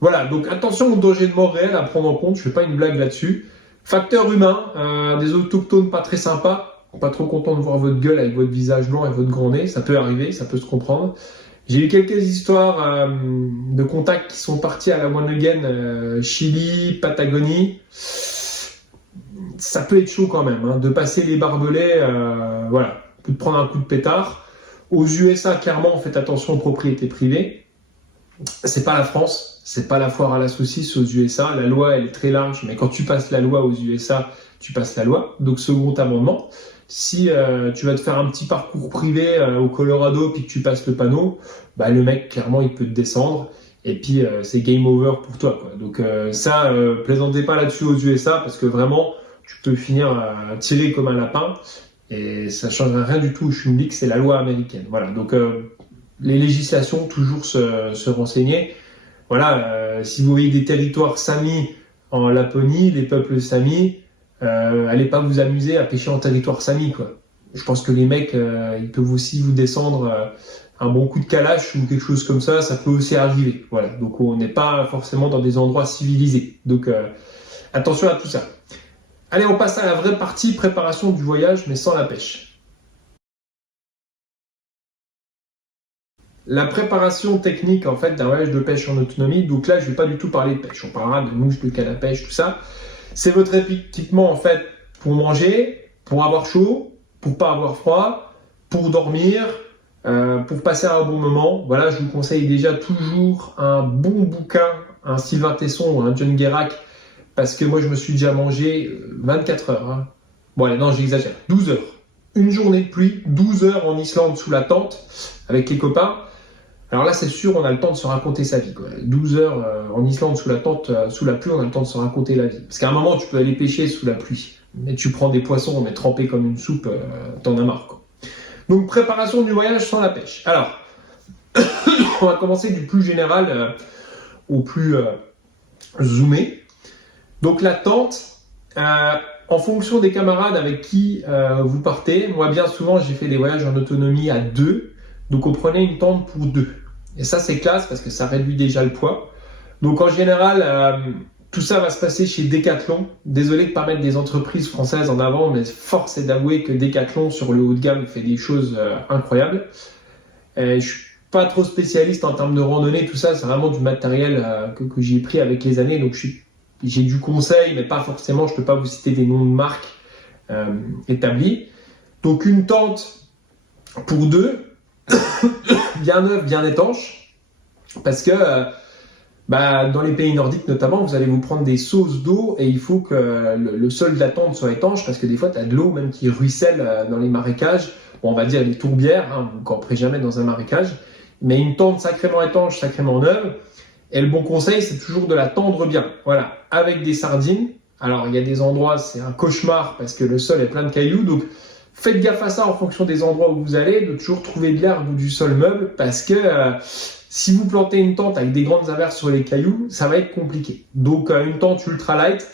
Voilà, donc attention aux dangers de mort réels à prendre en compte, je fais pas une blague là-dessus. Facteur humain, des autochtones pas très sympas, pas trop contents de voir votre gueule avec votre visage blanc et votre grand nez, ça peut arriver, ça peut se comprendre. J'ai eu quelques histoires de contacts qui sont partis à la one again, Chili, Patagonie. Ça peut être chaud quand même, hein, de passer les barbelés, voilà, de prendre un coup de pétard. Aux USA, clairement, faites attention aux propriétés privées. C'est pas la France, c'est pas la foire à la saucisse aux USA. La loi, elle est très large, mais quand tu passes la loi aux USA, tu passes la loi. Donc, second amendement, si tu vas te faire un petit parcours privé au Colorado puis que tu passes le panneau, bah, le mec, clairement, il peut te descendre. Et puis, c'est game over pour toi, quoi. Donc, plaisantez pas là-dessus aux USA parce que vraiment, tu peux finir tiré comme un lapin et ça ne changera rien du tout. Je suis une ligue, c'est la loi américaine. Voilà, donc les législations, toujours se renseigner. Voilà, si vous voyez des territoires Sami en Laponie, les peuples Sami, allez pas vous amuser à pêcher en territoire Sami, quoi. Je pense que les mecs, ils peuvent aussi vous descendre un bon coup de calache ou quelque chose comme ça peut aussi arriver. Voilà, donc on n'est pas forcément dans des endroits civilisés. Donc attention à tout ça. Allez, on passe à la vraie partie, préparation du voyage, mais sans la pêche. La préparation technique en fait d'un voyage de pêche en autonomie, donc là je vais pas du tout parler de pêche, on parlera de mouches, de canne à pêche, tout ça. C'est votre équipement en fait pour manger, pour avoir chaud, pour pas avoir froid, pour dormir, pour passer un bon moment. Voilà, je vous conseille déjà toujours un bon bouquin, un Sylvain Tesson ou un John Guérac, parce que moi je me suis déjà mangé 24 heures. Hein. Bon allez, non j'exagère, 12 heures. Une journée de pluie, 12 heures en Islande sous la tente avec les copains. Alors là, c'est sûr, on a le temps de se raconter sa vie, quoi. 12 heures en Islande sous la tente, sous la pluie, on a le temps de se raconter la vie. Parce qu'à un moment, tu peux aller pêcher sous la pluie. Mais tu prends des poissons, mais trempés comme une soupe, t'en as marre, quoi. Donc, préparation du voyage sans la pêche. Alors, on va commencer du plus général au plus zoomé. Donc, la tente, en fonction des camarades avec qui vous partez, moi, bien souvent, j'ai fait des voyages en autonomie à 2. Donc, on prenait une tente pour 2. Et ça, c'est classe parce que ça réduit déjà le poids. Donc, en général, tout ça va se passer chez Decathlon. Désolé de ne pas mettre des entreprises françaises en avant, mais force est d'avouer que Decathlon, sur le haut de gamme, fait des choses incroyables. Je ne suis pas trop spécialiste en termes de randonnée, tout ça. C'est vraiment du matériel que j'ai pris avec les années. Donc, j'ai du conseil, mais pas forcément. Je ne peux pas vous citer des noms de marques établies. Donc, une tente pour 2. Bien neuf, bien étanche, parce que dans les pays nordiques notamment, vous allez vous prendre des sauces d'eau et il faut que le sol de la tente soit étanche parce que des fois, tu as de l'eau même qui ruisselle dans les marécages. Bon, on va dire les tourbières, hein, vous ne camperez jamais dans un marécage, mais une tente sacrément étanche, sacrément neuve. Et le bon conseil, c'est toujours de la tendre bien, voilà, avec des sardines. Alors, il y a des endroits, c'est un cauchemar parce que le sol est plein de cailloux, donc faites gaffe à ça en fonction des endroits où vous allez, de toujours trouver de l'herbe ou du sol meuble, parce que si vous plantez une tente avec des grandes averses sur les cailloux, ça va être compliqué. Donc une tente ultra light,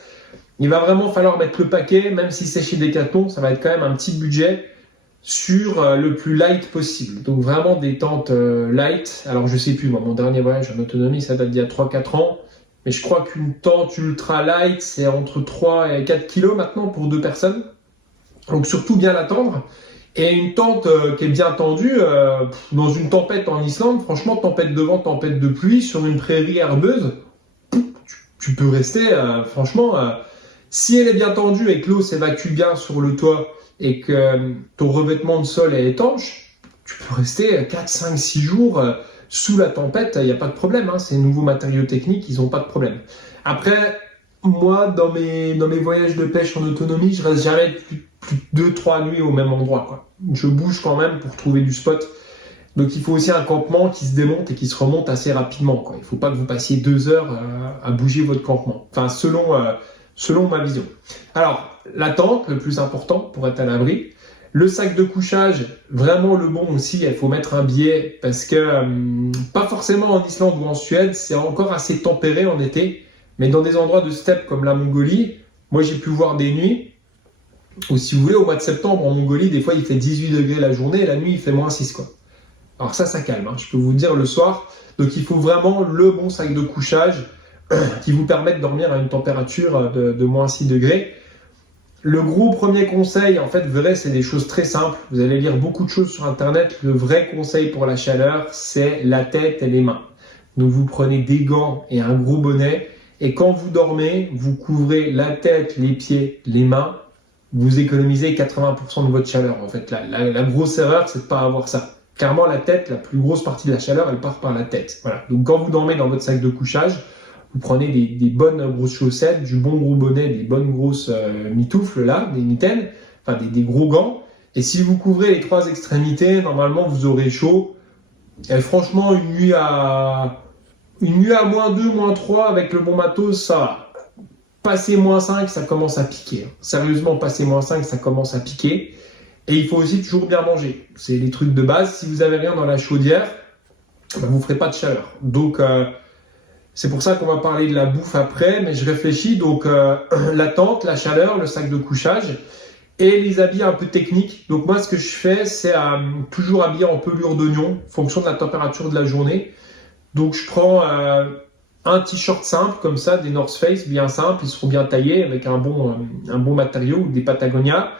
il va vraiment falloir mettre le paquet, même si c'est chez Decathlon, ça va être quand même un petit budget sur le plus light possible. Donc vraiment des tentes light. Alors je sais plus, moi, mon dernier voyage en autonomie, ça date d'il y a 3-4 ans, mais je crois qu'une tente ultra light, c'est entre 3 et 4 kilos maintenant pour 2 personnes. Donc surtout bien la tendre. Et une tente qui est bien tendue, dans une tempête en Islande, franchement, tempête de vent, tempête de pluie, sur une prairie herbeuse, tu peux rester, franchement, si elle est bien tendue et que l'eau s'évacue bien sur le toit et que ton revêtement de sol est étanche, tu peux rester 4, 5, 6 jours sous la tempête, il n'y a pas de problème. Hein, ces nouveaux matériaux techniques, ils n'ont pas de problème. Après, moi, dans mes voyages de pêche en autonomie, je reste jamais plus de 2-3 nuits au même endroit, quoi. Je bouge quand même pour trouver du spot. Donc il faut aussi un campement qui se démonte et qui se remonte assez rapidement, quoi. Il ne faut pas que vous passiez 2 heures à bouger votre campement. Enfin, selon ma vision. Alors, la tente, le plus important pour être à l'abri. Le sac de couchage, vraiment le bon aussi, il faut mettre un billet parce que, pas forcément en Islande ou en Suède, c'est encore assez tempéré en été. Mais dans des endroits de steppe comme la Mongolie, moi j'ai pu voir des nuits, ou si vous voulez, au mois de septembre en Mongolie, des fois il fait 18 degrés la journée et la nuit il fait moins 6, quoi. Alors ça calme, hein, je peux vous dire le soir. Donc il faut vraiment le bon sac de couchage qui vous permet de dormir à une température de moins 6 degrés. Le gros premier conseil, en fait, vrai, c'est des choses très simples. Vous allez lire beaucoup de choses sur Internet. Le vrai conseil pour la chaleur, c'est la tête et les mains. Donc vous prenez des gants et un gros bonnet. Et quand vous dormez, vous couvrez la tête, les pieds, les mains. Vous économisez 80% de votre chaleur. En fait, la grosse erreur, c'est de ne pas avoir ça. Clairement, la tête, la plus grosse partie de la chaleur, elle part par la tête. Voilà. Donc quand vous dormez dans votre sac de couchage, vous prenez des bonnes grosses chaussettes, du bon gros bonnet, des bonnes grosses mitoufles là, des mitaines, enfin des gros gants. Et si vous couvrez les 3 extrémités, normalement vous aurez chaud. Et franchement, une nuit à -2, -3 avec le bon matos, ça va. Passer -5, ça commence à piquer. Sérieusement, passer -5, ça commence à piquer. Et il faut aussi toujours bien manger. C'est les trucs de base. Si vous avez rien dans la chaudière, ben, vous ne ferez pas de chaleur. Donc, c'est pour ça qu'on va parler de la bouffe après, mais je réfléchis. Donc, la tente, la chaleur, le sac de couchage et les habits un peu techniques. Donc, moi, ce que je fais, c'est toujours habiller en pelure d'oignon, en fonction de la température de la journée. Donc, je prends un t-shirt simple, comme ça, des North Face, bien simples, ils seront bien taillés, avec un bon matériau, des Patagonia.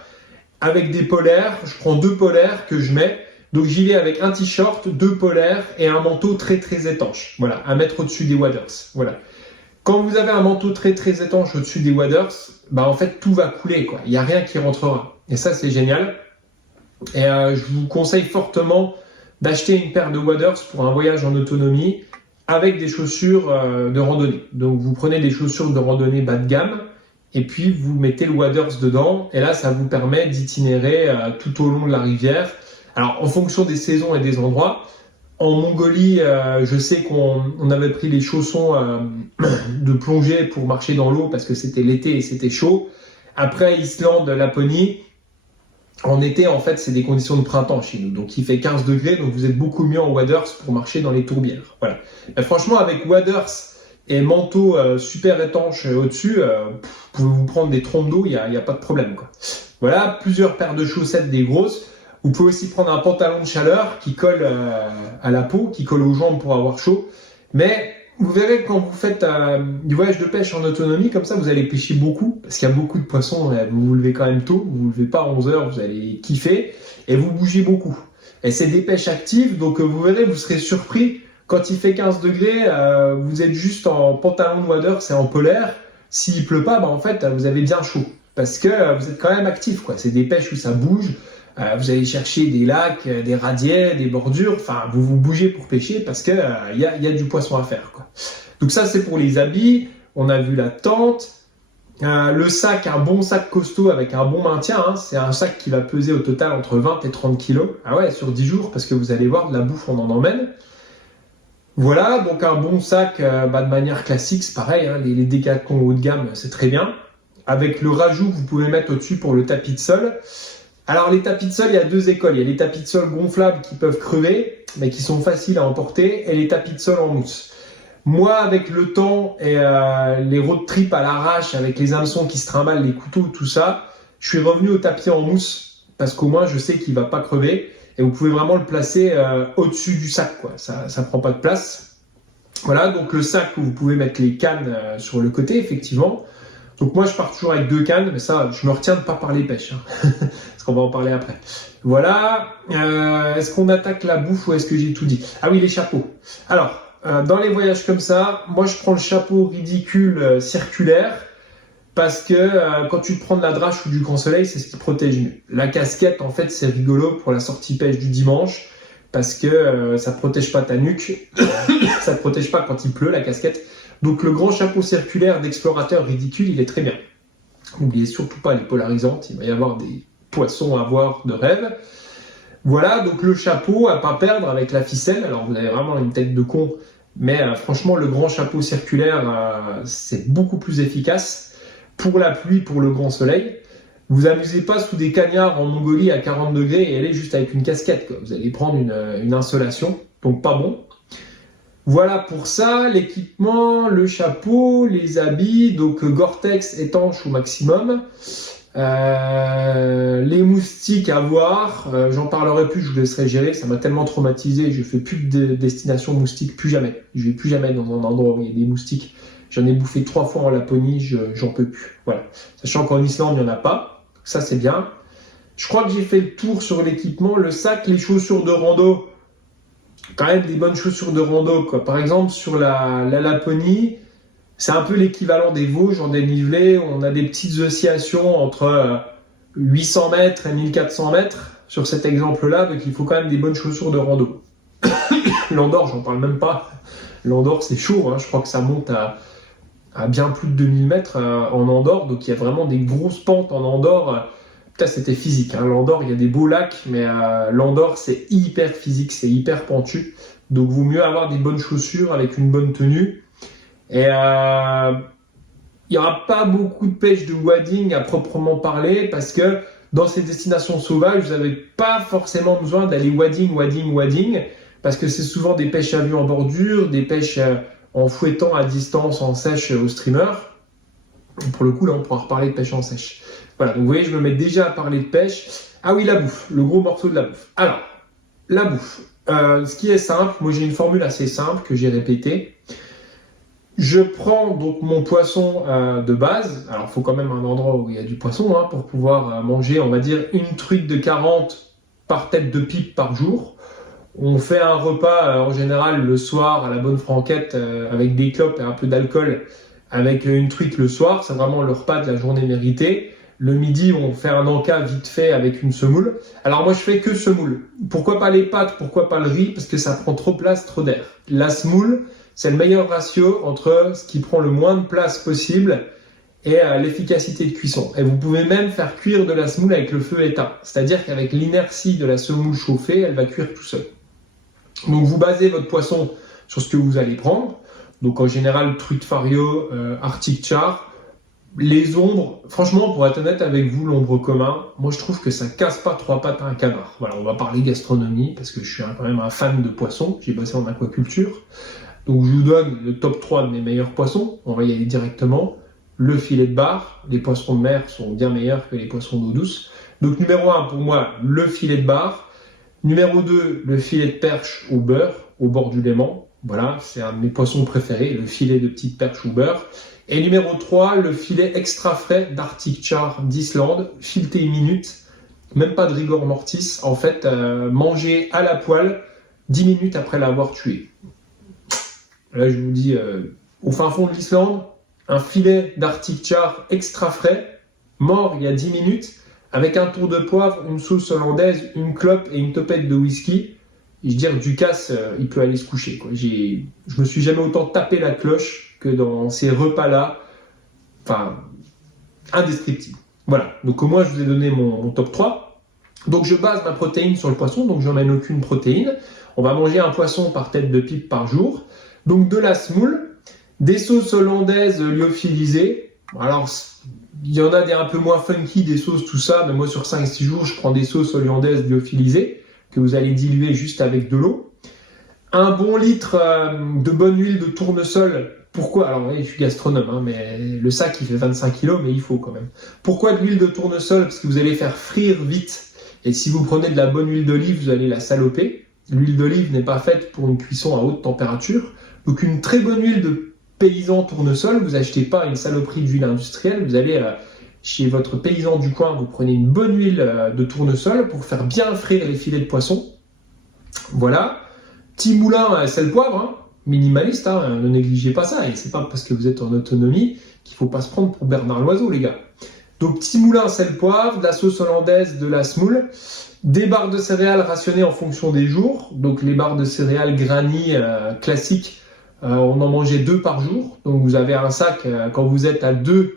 Avec des polaires, je prends 2 polaires que je mets. Donc j'y vais avec un t-shirt, 2 polaires et un manteau très très étanche. Voilà, à mettre au-dessus des waders. Voilà. Quand vous avez un manteau très très étanche au-dessus des waders, bah en fait tout va couler quoi. Il n'y a rien qui rentrera. Et ça c'est génial. Et je vous conseille fortement d'acheter une paire de waders pour un voyage en autonomie avec des chaussures de randonnée. Donc vous prenez des chaussures de randonnée bas de gamme et puis vous mettez le waders dedans et là ça vous permet d'itinérer tout au long de la rivière. Alors, en fonction des saisons et des endroits, en Mongolie, je sais qu'on avait pris les chaussons de plongée pour marcher dans l'eau parce que c'était l'été et c'était chaud. Après, Islande, Laponie, en été, en fait, c'est des conditions de printemps chez nous. Donc, il fait 15 degrés, donc vous êtes beaucoup mieux en waders pour marcher dans les tourbières. Voilà. Mais franchement, avec waders et manteau super étanche au-dessus, vous pouvez vous prendre des trompes d'eau, il n'y a pas de problème, quoi. Voilà, plusieurs paires de chaussettes, des grosses. Vous pouvez aussi prendre un pantalon de chaleur qui colle à la peau, qui colle aux jambes pour avoir chaud. Mais vous verrez quand vous faites du voyage de pêche en autonomie, comme ça vous allez pêcher beaucoup, parce qu'il y a beaucoup de poissons, vous vous levez quand même tôt, vous vous levez pas à 11 heures, vous allez kiffer, et vous bougez beaucoup. Et c'est des pêches actives, donc vous verrez, vous serez surpris, quand il fait 15 degrés, vous êtes juste en pantalon de waders, c'est en polaire, s'il pleut pas, bah en fait vous avez bien chaud, parce que vous êtes quand même actif, quoi. C'est des pêches où ça bouge. Vous allez chercher des lacs, des radiers, des bordures, enfin vous vous bougez pour pêcher parce que y a du poisson à faire, quoi. Donc ça c'est pour les habits, on a vu la tente, le sac, un bon sac costaud avec un bon maintien, hein. C'est un sac qui va peser au total entre 20 et 30 kilos, ah ouais, sur 10 jours parce que vous allez voir de la bouffe on en emmène. Voilà, donc un bon sac de manière classique, c'est pareil, hein, les Decathlon haut de gamme c'est très bien, avec le rajout que vous pouvez mettre au-dessus pour le tapis de sol. Alors les tapis de sol, il y a 2 écoles. Il y a les tapis de sol gonflables qui peuvent crever, mais qui sont faciles à emporter, et les tapis de sol en mousse. Moi, avec le temps et les road trips à l'arrache, avec les hameçons qui se trimballent, les couteaux, tout ça, je suis revenu au tapis en mousse, parce qu'au moins je sais qu'il ne va pas crever, et vous pouvez vraiment le placer au-dessus du sac, quoi. Ça ne prend pas de place. Voilà, donc le sac où vous pouvez mettre les cannes sur le côté, effectivement. Donc moi je pars toujours avec 2 cannes, mais ça je me retiens de pas parler pêche, hein. Parce qu'on va en parler après. Voilà, est-ce qu'on attaque la bouffe ou est-ce que j'ai tout dit? Ah oui, les chapeaux. Alors, dans les voyages comme ça, moi je prends le chapeau ridicule circulaire, parce que quand tu te prends de la drache ou du grand soleil, c'est ce qui protège mieux. La casquette en fait c'est rigolo pour la sortie pêche du dimanche, parce que ça ne protège pas ta nuque, ça ne protège pas quand il pleut la casquette. Donc le grand chapeau circulaire d'explorateur ridicule, il est très bien. N'oubliez surtout pas les polarisantes, il va y avoir des poissons à voir de rêve. Voilà, donc le chapeau à pas perdre avec la ficelle. Alors vous avez vraiment une tête de con, mais franchement le grand chapeau circulaire, c'est beaucoup plus efficace pour la pluie, pour le grand soleil. Vous amusez pas sous des cagnards en Mongolie à 40 degrés et aller juste avec une casquette, quoi. Vous allez prendre une insolation, donc pas bon. Voilà pour ça, l'équipement, le chapeau, les habits, donc Gore-Tex étanche au maximum. Les moustiques à voir, j'en parlerai plus, je vous laisserai gérer, ça m'a tellement traumatisé, je fais plus de destination moustique, plus jamais. Je vais plus jamais dans un endroit où il y a des moustiques. J'en ai bouffé 3 fois en Laponie, j'en peux plus. Voilà. Sachant qu'en Islande, il n'y en a pas, ça c'est bien. Je crois que j'ai fait le tour sur l'équipement, le sac, les chaussures de rando. Quand même des bonnes chaussures de rando, quoi. Par exemple, sur la Laponie, c'est un peu l'équivalent des Vosges en dénivelé. On a des petites oscillations entre 800 mètres et 1400 mètres sur cet exemple-là, donc il faut quand même des bonnes chaussures de rando. L'Andorre, j'en parle même pas. L'Andorre, c'est chaud, hein. Je crois que ça monte à bien plus de 2000 mètres en Andorre, donc il y a vraiment des grosses pentes en Andorre. Putain, c'était physique, hein. L'Andorre, il y a des beaux lacs, mais l'Andorre, c'est hyper physique, c'est hyper pentu. Donc, vaut mieux avoir des bonnes chaussures avec une bonne tenue. Et il n'y aura pas beaucoup de pêche de wading à proprement parler, parce que dans ces destinations sauvages, vous n'avez pas forcément besoin d'aller wading. parce que c'est souvent des pêches à vue en bordure, des pêches en fouettant à distance, en sèche au streamer. Pour le coup, là, on pourra reparler de pêche en sèche. Voilà, donc vous voyez, je me mets déjà à parler de pêche. Ah oui, la bouffe, le gros morceau de la bouffe. Alors, la bouffe. Ce qui est simple, moi j'ai une formule assez simple que j'ai répétée. Je prends donc mon poisson de base. Alors, il faut quand même un endroit où il y a du poisson pour pouvoir manger, on va dire, une truite de 40 par tête de pipe par jour. On fait un repas en général le soir à la bonne franquette avec des clopes et un peu d'alcool avec une truite le soir. C'est vraiment le repas de la journée méritée. Le midi, on fait un encas vite fait avec une semoule. Alors moi, je fais que semoule. Pourquoi pas les pâtes? Pourquoi pas le riz? Parce que ça prend trop de place, trop d'air. La semoule, c'est le meilleur ratio entre ce qui prend le moins de place possible et l'efficacité de cuisson. Et vous pouvez même faire cuire de la semoule avec le feu éteint. C'est-à-dire qu'avec l'inertie de la semoule chauffée, elle va cuire tout seul. Donc vous basez votre poisson sur ce que vous allez prendre. Donc en général, truite fario, arctic char. Les ombres, franchement, pour être honnête avec vous, l'ombre commun, moi je trouve que ça casse pas trois pattes à un canard. Voilà, on va parler gastronomie parce que je suis quand même un fan de poissons. J'ai bossé en aquaculture. Donc je vous donne le top 3 de mes meilleurs poissons. On va y aller directement. Le filet de bar. Les poissons de mer sont bien meilleurs que les poissons d'eau douce. Donc numéro 1 pour moi, le filet de bar. Numéro 2, le filet de perche au beurre, au bord du Léman. Voilà, c'est un de mes poissons préférés, le filet de petite perche au beurre. Et numéro 3, le filet extra frais d'Arctic Char d'Islande, fileté une minute, même pas de rigor mortis, en fait, mangé à la poêle 10 minutes après l'avoir tué. Là, je vous dis, au fin fond de l'Islande, un filet d'Arctic Char extra frais, mort il y a 10 minutes, avec un tour de poivre, une sauce hollandaise, une clope et une topette de whisky. Et je veux dire, Ducasse, il peut aller se coucher, quoi. Je me suis jamais autant tapé la cloche que dans ces repas-là. Enfin, indescriptible. Voilà. Donc, au moins, je vous ai donné mon top 3. Donc, je base ma protéine sur le poisson, donc je n'emmène aucune protéine. On va manger un poisson par tête de pipe par jour. Donc, de la semoule, des sauces hollandaises lyophilisées. Alors, il y en a des un peu moins funky, des sauces, tout ça. Mais moi, sur 5-6 jours, je prends des sauces hollandaises lyophilisées que vous allez diluer juste avec de l'eau. Un bon litre de bonne huile de tournesol. Pourquoi? Alors oui, je suis gastronome, mais le sac il fait 25 kg, mais il faut quand même. Pourquoi de l'huile de tournesol? Parce que vous allez faire frire vite. Et si vous prenez de la bonne huile d'olive, vous allez la saloper. L'huile d'olive n'est pas faite pour une cuisson à haute température. Donc une très bonne huile de paysan tournesol, vous achetez pas une saloperie d'huile industrielle, vous allez chez votre paysan du coin, vous prenez une bonne huile de tournesol pour faire bien frire les filets de poisson. Voilà. Petit moulin sel poivre, minimaliste, ne négligez pas ça. Et c'est pas parce que vous êtes en autonomie qu'il faut pas se prendre pour Bernard Loiseau, les gars. Donc petit moulin sel poivre, de la sauce hollandaise, de la semoule, des barres de céréales rationnées en fonction des jours. Donc les barres de céréales Granny classiques, on en mangeait 2 par jour. Donc vous avez un sac, quand vous êtes à 2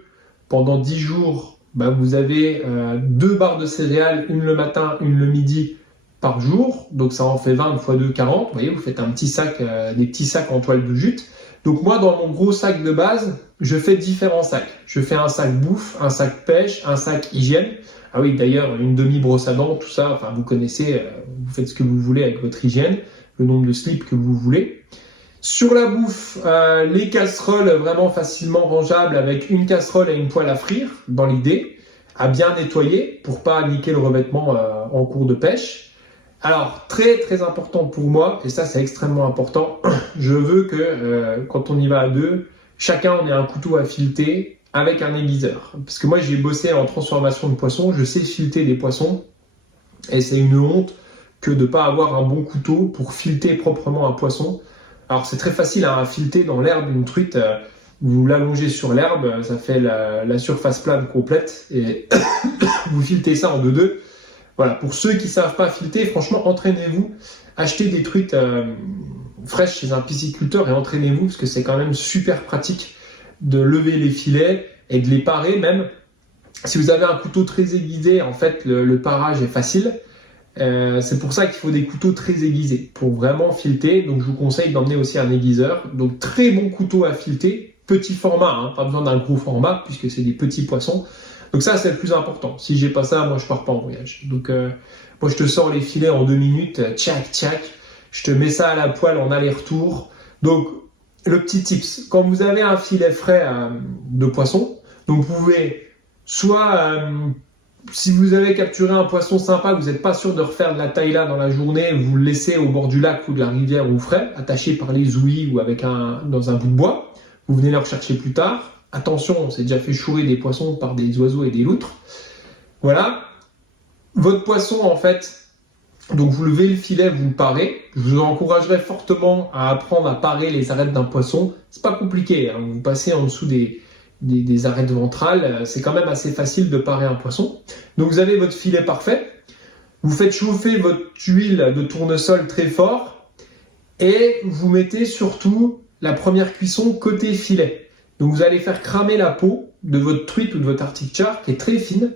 pendant 10 jours, vous avez 2 barres de céréales, une le matin, une le midi par jour. Donc ça en fait 20 x 2, 40. Vous voyez, vous faites un petit sac, des petits sacs en toile de jute. Donc moi, dans mon gros sac de base, je fais différents sacs. Je fais un sac bouffe, un sac pêche, un sac hygiène. Ah oui, d'ailleurs, une demi-brosse à dents, tout ça, enfin vous connaissez, vous faites ce que vous voulez avec votre hygiène, le nombre de slips que vous voulez. Sur la bouffe, les casseroles vraiment facilement rangeables avec une casserole et une poêle à frire, dans l'idée, à bien nettoyer pour pas niquer le revêtement en cours de pêche. Alors, très très important pour moi, et ça c'est extrêmement important, je veux que quand on y va à 2, chacun on ait un couteau à fileter avec un aiguiseur. Parce que moi j'ai bossé en transformation de poissons, je sais fileter des poissons, et c'est une honte que de ne pas avoir un bon couteau pour fileter proprement un poisson. Alors c'est très facile à fileter dans l'herbe d'une truite, vous l'allongez sur l'herbe, ça fait la surface plane complète, et vous filetez ça en 2-2. Voilà, pour ceux qui ne savent pas fileter, franchement, entraînez-vous. Achetez des truites fraîches chez un pisciculteur et entraînez-vous parce que c'est quand même super pratique de lever les filets et de les parer même. Si vous avez un couteau très aiguisé, en fait, le parage est facile. C'est pour ça qu'il faut des couteaux très aiguisés pour vraiment fileter. Donc, je vous conseille d'emmener aussi un aiguiseur. Donc, très bon couteau à fileter. Petit format, pas besoin d'un gros format puisque c'est des petits poissons. Donc ça, c'est le plus important. Si j'ai pas ça, moi, je pars pas en voyage. Donc, moi, je te sors les filets en 2 minutes, tchac, tchac. Je te mets ça à la poêle en aller-retour. Donc, le petit tips, quand vous avez un filet frais de poisson, donc vous pouvez soit, si vous avez capturé un poisson sympa, vous n'êtes pas sûr de refaire de la taille là dans la journée, vous le laissez au bord du lac ou de la rivière ou frais, attaché par les ouïes ou dans un bout de bois. Vous venez le rechercher plus tard. Attention, on s'est déjà fait chourer des poissons par des oiseaux et des loutres. Voilà. Votre poisson, en fait, donc vous levez le filet, vous le parez. Je vous encouragerais fortement à apprendre à parer les arêtes d'un poisson. C'est pas compliqué, hein. Vous passez en dessous des arêtes ventrales. C'est quand même assez facile de parer un poisson. Donc vous avez votre filet parfait. Vous faites chauffer votre huile de tournesol très fort. Et vous mettez surtout la première cuisson côté filet. Donc vous allez faire cramer la peau de votre truite ou de votre arctic char qui est très fine,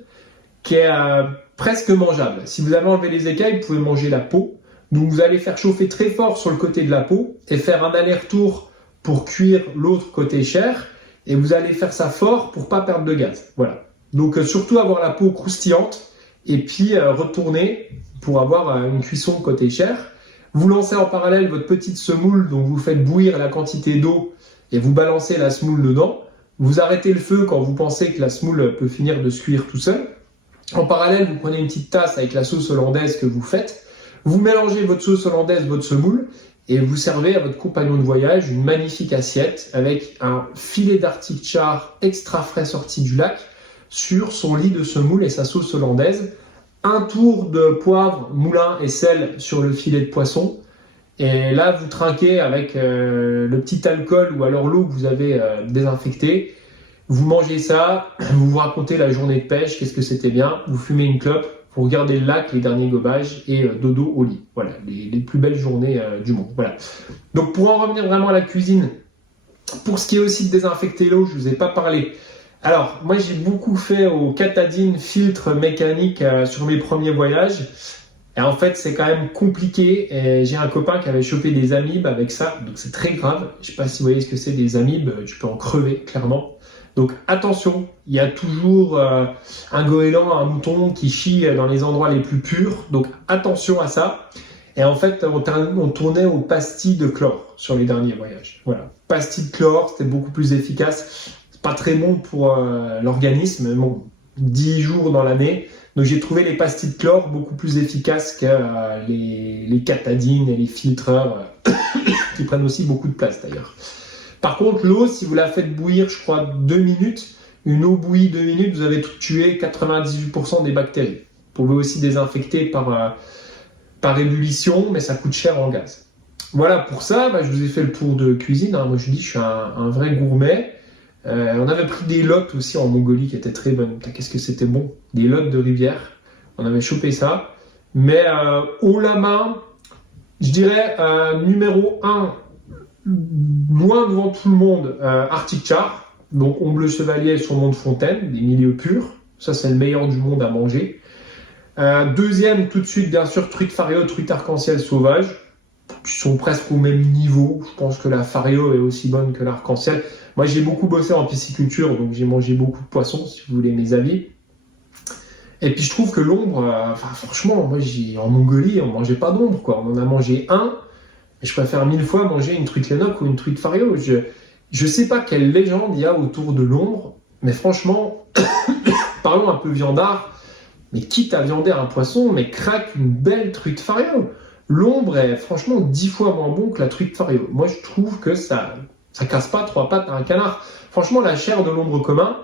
qui est presque mangeable. Si vous avez enlevé les écailles, vous pouvez manger la peau. Donc vous allez faire chauffer très fort sur le côté de la peau et faire un aller-retour pour cuire l'autre côté chair. Et vous allez faire ça fort pour pas perdre de gaz. Voilà. Donc surtout avoir la peau croustillante et puis retourner pour avoir une cuisson côté chair. Vous lancez en parallèle votre petite semoule, donc vous faites bouillir la quantité d'eau et vous balancez la semoule dedans. Vous arrêtez le feu quand vous pensez que la semoule peut finir de se cuire tout seul. En parallèle, vous prenez une petite tasse avec la sauce hollandaise que vous faites. Vous mélangez votre sauce hollandaise, votre semoule, et vous servez à votre compagnon de voyage une magnifique assiette avec un filet d'arctic char extra frais sorti du lac sur son lit de semoule et sa sauce hollandaise. Un tour de poivre, moulin et sel sur le filet de poisson. Et là, vous trinquez avec le petit alcool ou alors l'eau que vous avez désinfectée. Vous mangez ça, vous vous racontez la journée de pêche, qu'est-ce que c'était bien. Vous fumez une clope, vous regardez le lac, les derniers gobages et dodo au lit. Voilà, les plus belles journées du monde. Voilà. Donc pour en revenir vraiment à la cuisine, pour ce qui est aussi de désinfecter l'eau, je ne vous ai pas parlé. Alors, moi j'ai beaucoup fait au Katadyn filtre mécanique sur mes premiers voyages. Et en fait, c'est quand même compliqué. Et j'ai un copain qui avait chopé des amibes avec ça, donc c'est très grave. Je ne sais pas si vous voyez ce que c'est des amibes, tu peux en crever clairement. Donc attention, il y a toujours un goéland, un mouton qui chie dans les endroits les plus purs. Donc attention à ça. Et en fait, on tournait aux pastilles de chlore sur les derniers voyages. Voilà, pastilles de chlore, c'était beaucoup plus efficace. C'est pas très bon pour l'organisme, mais bon, 10 jours dans l'année. Donc j'ai trouvé les pastilles de chlore beaucoup plus efficaces que les Katadyn et les filtreurs qui prennent aussi beaucoup de place d'ailleurs. Par contre, l'eau, si vous la faites bouillir, je crois, 2 minutes, une eau bouillie 2 minutes, vous avez tué 98% des bactéries. Vous pouvez aussi désinfecter par ébullition, mais ça coûte cher en gaz. Voilà, pour ça, je vous ai fait le tour de cuisine. Moi, je dis, je suis un vrai gourmet. On avait pris des lottes aussi en Mongolie qui étaient très bonnes. Qu'est-ce que c'était bon. Des lottes de rivière. On avait chopé ça. Mais haut la main, je dirais numéro 1, loin devant tout le monde, Arctic Char. Donc on bleu chevalier sur Mont de Fontaine, des milieux purs. Ça, c'est le meilleur du monde à manger. Deuxième, tout de suite, bien sûr, truite fario, truite arc-en-ciel sauvage. Qui sont presque au même niveau. Je pense que la fario est aussi bonne que l'arc-en-ciel. Moi, j'ai beaucoup bossé en pisciculture, donc j'ai mangé beaucoup de poissons, si vous voulez mes avis. Et puis, je trouve que l'ombre, franchement, moi, en Mongolie, on mangeait pas d'ombre, quoi. On en a mangé un, et je préfère 1000 fois manger une truite lennox ou une truite fario. Je sais pas quelle légende il y a autour de l'ombre, mais franchement, parlons un peu viandard, mais quitte à viander un poisson, mais craque une belle truite fario. L'ombre est franchement 10 fois moins bon que la truite fario. Moi, je trouve que ça casse pas 3 pattes à un canard. Franchement, la chair de l'ombre commun.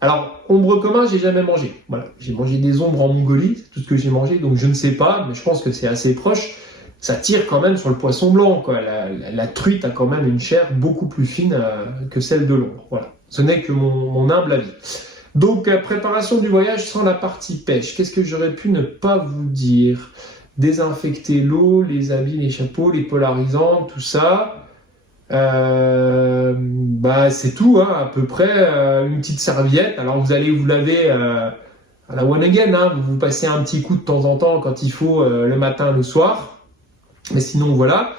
Alors, ombre commun, j'ai jamais mangé. Voilà, j'ai mangé des ombres en Mongolie, c'est tout ce que j'ai mangé, donc je ne sais pas, mais je pense que c'est assez proche. Ça tire quand même sur le poisson blanc, quoi. La truite a quand même une chair beaucoup plus fine que celle de l'ombre. Voilà. Ce n'est que mon humble avis. Donc, préparation du voyage sans la partie pêche. Qu'est-ce que j'aurais pu ne pas vous dire ? Désinfecter l'eau, les habits, les chapeaux, les polarisants, tout ça. C'est tout, hein, à peu près. Une petite serviette. Alors vous allez vous laver à la one again. Vous passez un petit coup de temps en temps quand il faut, le matin, le soir. Mais sinon, voilà.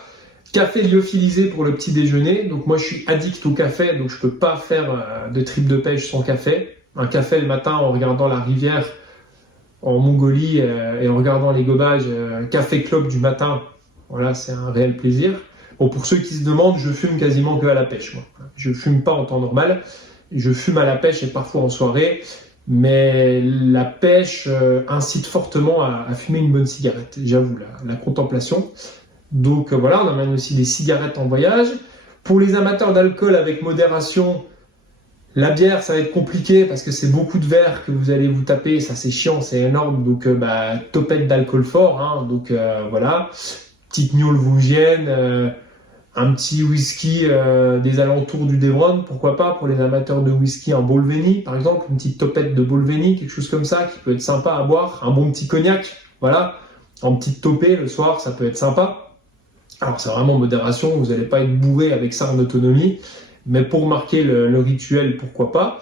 Café lyophilisé pour le petit déjeuner. Donc moi, je suis addict au café, donc je peux pas faire de trip de pêche sans café. Un café le matin en regardant la rivière en Mongolie et en regardant les gobages, café club du matin, Voilà, c'est un réel plaisir. Bon, pour ceux qui se demandent, je fume quasiment que à la pêche, moi. Je fume pas en temps normal. Je fume à la pêche et parfois en soirée. Mais la pêche incite fortement à fumer une bonne cigarette, j'avoue, la contemplation. Donc voilà, on amène aussi des cigarettes en voyage. Pour les amateurs d'alcool avec modération, la bière, ça va être compliqué parce que c'est beaucoup de verres que vous allez vous taper, ça c'est chiant, c'est énorme. Donc topette d'alcool fort, hein. Donc voilà, petite gnôle vosgienne, un petit whisky des alentours du Devron, pourquoi pas, pour les amateurs de whisky en Bolveni, par exemple, une petite topette de Bolveni, quelque chose comme ça, qui peut être sympa à boire, un bon petit cognac, voilà, en petite topée le soir, ça peut être sympa. Alors c'est vraiment modération, vous n'allez pas être bourré avec ça en autonomie, mais pour marquer le rituel, pourquoi pas.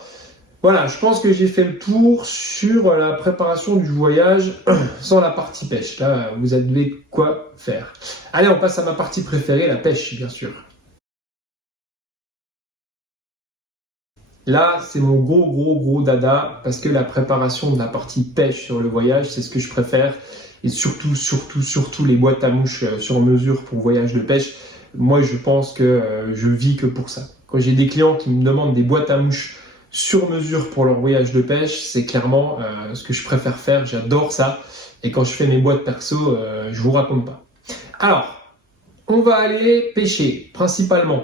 Voilà, je pense que j'ai fait le tour sur la préparation du voyage sans la partie pêche. Là, vous avez quoi faire. Allez, on passe à ma partie préférée, la pêche, bien sûr. Là, c'est mon gros dada, parce que la préparation de la partie pêche sur le voyage, c'est ce que je préfère. Et surtout les boîtes à mouches sur mesure pour voyage de pêche. Moi, je pense que je vis que pour ça. Quand j'ai des clients qui me demandent des boîtes à mouches sur mesure pour leur voyage de pêche, c'est clairement ce que je préfère faire, j'adore ça. Et quand je fais mes boîtes perso, je vous raconte pas. Alors, on va aller pêcher, principalement.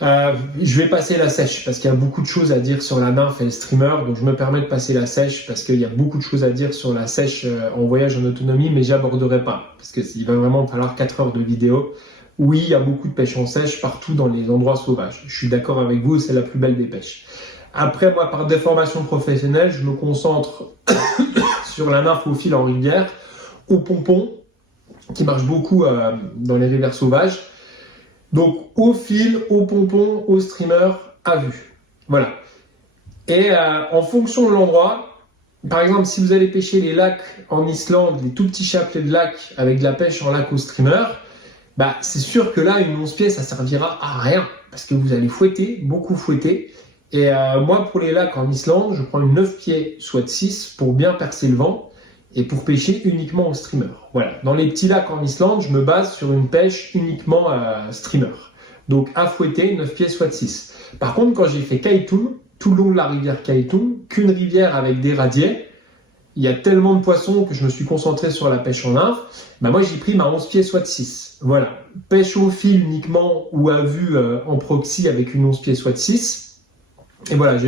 Je vais passer la sèche, parce qu'il y a beaucoup de choses à dire sur la nymphe et le streamer, donc je me permets de passer la sèche, parce qu'il y a beaucoup de choses à dire sur la sèche en voyage en autonomie, mais j'aborderai pas, parce qu'il va vraiment falloir 4 heures de vidéo. Oui, il y a beaucoup de pêche en sèche partout dans les endroits sauvages. Je suis d'accord avec vous, c'est la plus belle des pêches. Après, moi, par déformation professionnelle, je me concentre sur la nymphe au fil en rivière, au pompon, qui marche beaucoup dans les rivières sauvages. Donc, au fil, au pompon, au streamer, à vue. Voilà. Et en fonction de l'endroit, par exemple, si vous allez pêcher les lacs en Islande, les tout petits chapelets de lacs avec de la pêche en lac au streamer, c'est sûr que là, une 11 pieds, ça servira à rien. Parce que vous allez fouetter, beaucoup fouetter. Et moi, pour les lacs en Islande, je prends une 9 pieds, soit de 6, pour bien percer le vent et pour pêcher uniquement au streamer. Voilà. Dans les petits lacs en Islande, je me base sur une pêche uniquement streamer. Donc, à fouetter, 9 pieds, soit de 6. Par contre, quand j'ai fait Kaitum, tout le long de la rivière Kaitum, qu'une rivière avec des radiers, il y a tellement de poissons que je me suis concentré sur la pêche en nymphe. Moi, j'ai pris ma 11 pieds, soit de 6. Voilà. Pêche au fil uniquement ou à vue en proxy avec une 11 pieds, soit de 6. Et voilà,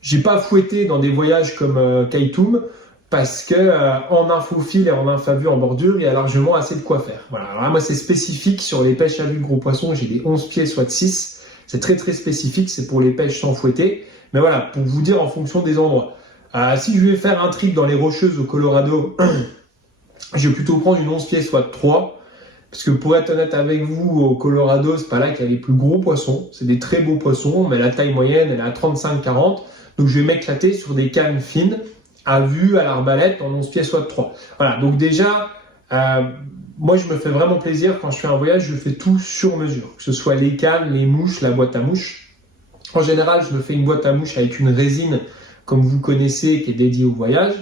j'ai pas fouetté dans des voyages comme Kaitum parce que en infofile et en infavue en bordure, il y a largement assez de quoi faire. Voilà. Alors là, moi, c'est spécifique sur les pêches à vue de gros poissons. J'ai des 11 pieds, soit de 6. C'est très spécifique. C'est pour les pêches sans fouetter. Mais voilà, pour vous dire en fonction des endroits. Si je vais faire un trip dans les Rocheuses au Colorado, je vais plutôt prendre une 11 pieds, soit de 3. Parce que pour être honnête avec vous, au Colorado, c'est pas là qu'il y a les plus gros poissons. C'est des très beaux poissons, mais la taille moyenne, elle est à 35-40. Donc je vais m'éclater sur des cannes fines, à vue, à l'arbalète, en 11 pieds, soit de 3. Voilà, donc déjà, moi je me fais vraiment plaisir quand je fais un voyage, je fais tout sur mesure. Que ce soit les cannes, les mouches, la boîte à mouches. En général, je me fais une boîte à mouches avec une résine, comme vous connaissez, qui est dédiée au voyage.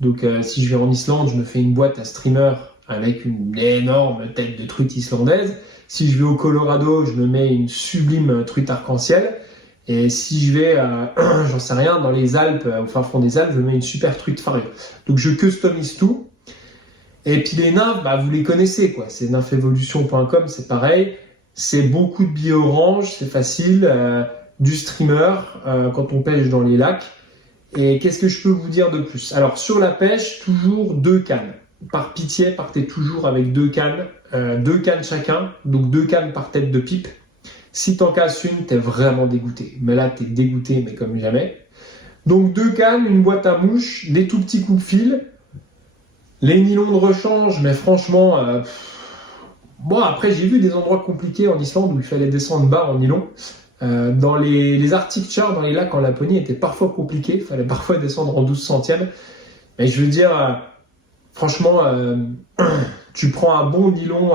Donc si je vais en Islande, je me fais une boîte à streamer avec une énorme tête de truite islandaise. Si je vais au Colorado, je me mets une sublime truite arc-en-ciel. Et si je vais, j'en sais rien, dans les Alpes, au fin fond des Alpes, je me mets une super truite fario. Donc je customise tout. Et puis les nymphes, vous les connaissez, quoi. C'est nymphevolution.com, c'est pareil. C'est beaucoup de billes orange, c'est facile. Du streamer quand on pêche dans les lacs. Et qu'est-ce que je peux vous dire de plus? Alors sur la pêche, toujours 2 cannes. Par pitié, partez toujours avec 2 cannes, 2 cannes chacun, donc 2 cannes par tête de pipe. Si t'en casses une, t'es vraiment dégoûté. Mais là, t'es dégoûté, mais comme jamais. Donc 2 cannes, une boîte à mouches, des tout petits coups de fil, les nylons de rechange, mais franchement, après j'ai vu des endroits compliqués en Islande où il fallait descendre bas en nylon. Dans les Arctic Chars, dans les lacs en Laponie, étaient parfois compliqués. Il fallait parfois descendre en 12 centièmes. Mais je veux dire, franchement, tu prends un bon nylon,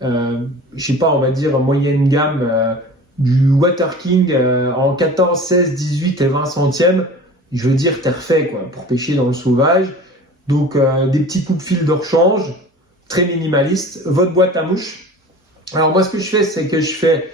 je sais pas, on va dire moyenne gamme, du Water King en 14, 16, 18 et 20 centièmes. Je veux dire, t'es refait, quoi, pour pêcher dans le sauvage. Donc, des petits coups de fil de rechange, très minimaliste. Votre boîte à mouches. Alors moi, ce que je fais, c'est que je fais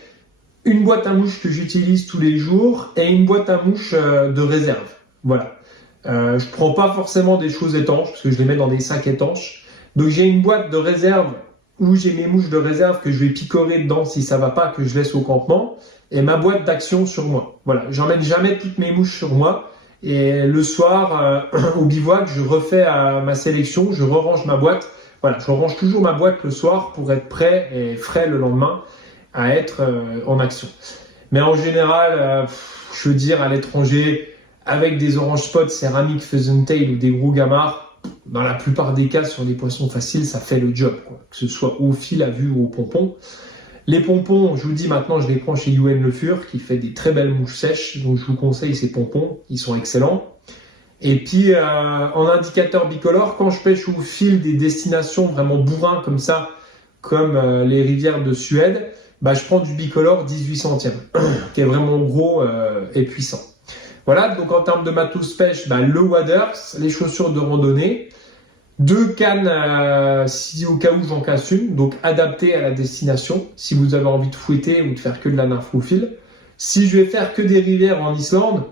une boîte à mouches que j'utilise tous les jours et une boîte à mouches de réserve. Voilà. Je prends pas forcément des choses étanches parce que je les mets dans des sacs étanches. Donc j'ai une boîte de réserve où j'ai mes mouches de réserve que je vais picorer dedans si ça va pas, que je laisse au campement, et ma boîte d'action sur moi. Voilà, j'emmène jamais toutes mes mouches sur moi. Et le soir, au bivouac, je refais ma sélection, je re-range ma boîte. Voilà, je range toujours ma boîte le soir pour être prêt et frais le lendemain à être en action. Mais en général, je veux dire, à l'étranger, avec des orange spots, céramique, pheasant tail ou des gros gamards, dans la plupart des cas, sur des poissons faciles, ça fait le job, quoi. Que ce soit au fil à vue ou au pompon. Les pompons, je vous dis maintenant, je les prends chez UN Le Fur, qui fait des très belles mouches sèches, donc je vous conseille ces pompons, ils sont excellents. Et puis, en indicateur bicolore, quand je pêche au fil des destinations vraiment bourrins comme ça, comme les rivières de Suède, bah, je prends du bicolore 18 centièmes, qui est vraiment gros et puissant. Voilà, donc en termes de matos pêche, bah, le waders, les chaussures de randonnée, 2 cannes si au cas où j'en casse une, donc adaptées à la destination, si vous avez envie de fouetter ou de faire que de la nymphe au fil. Si je vais faire que des rivières en Islande,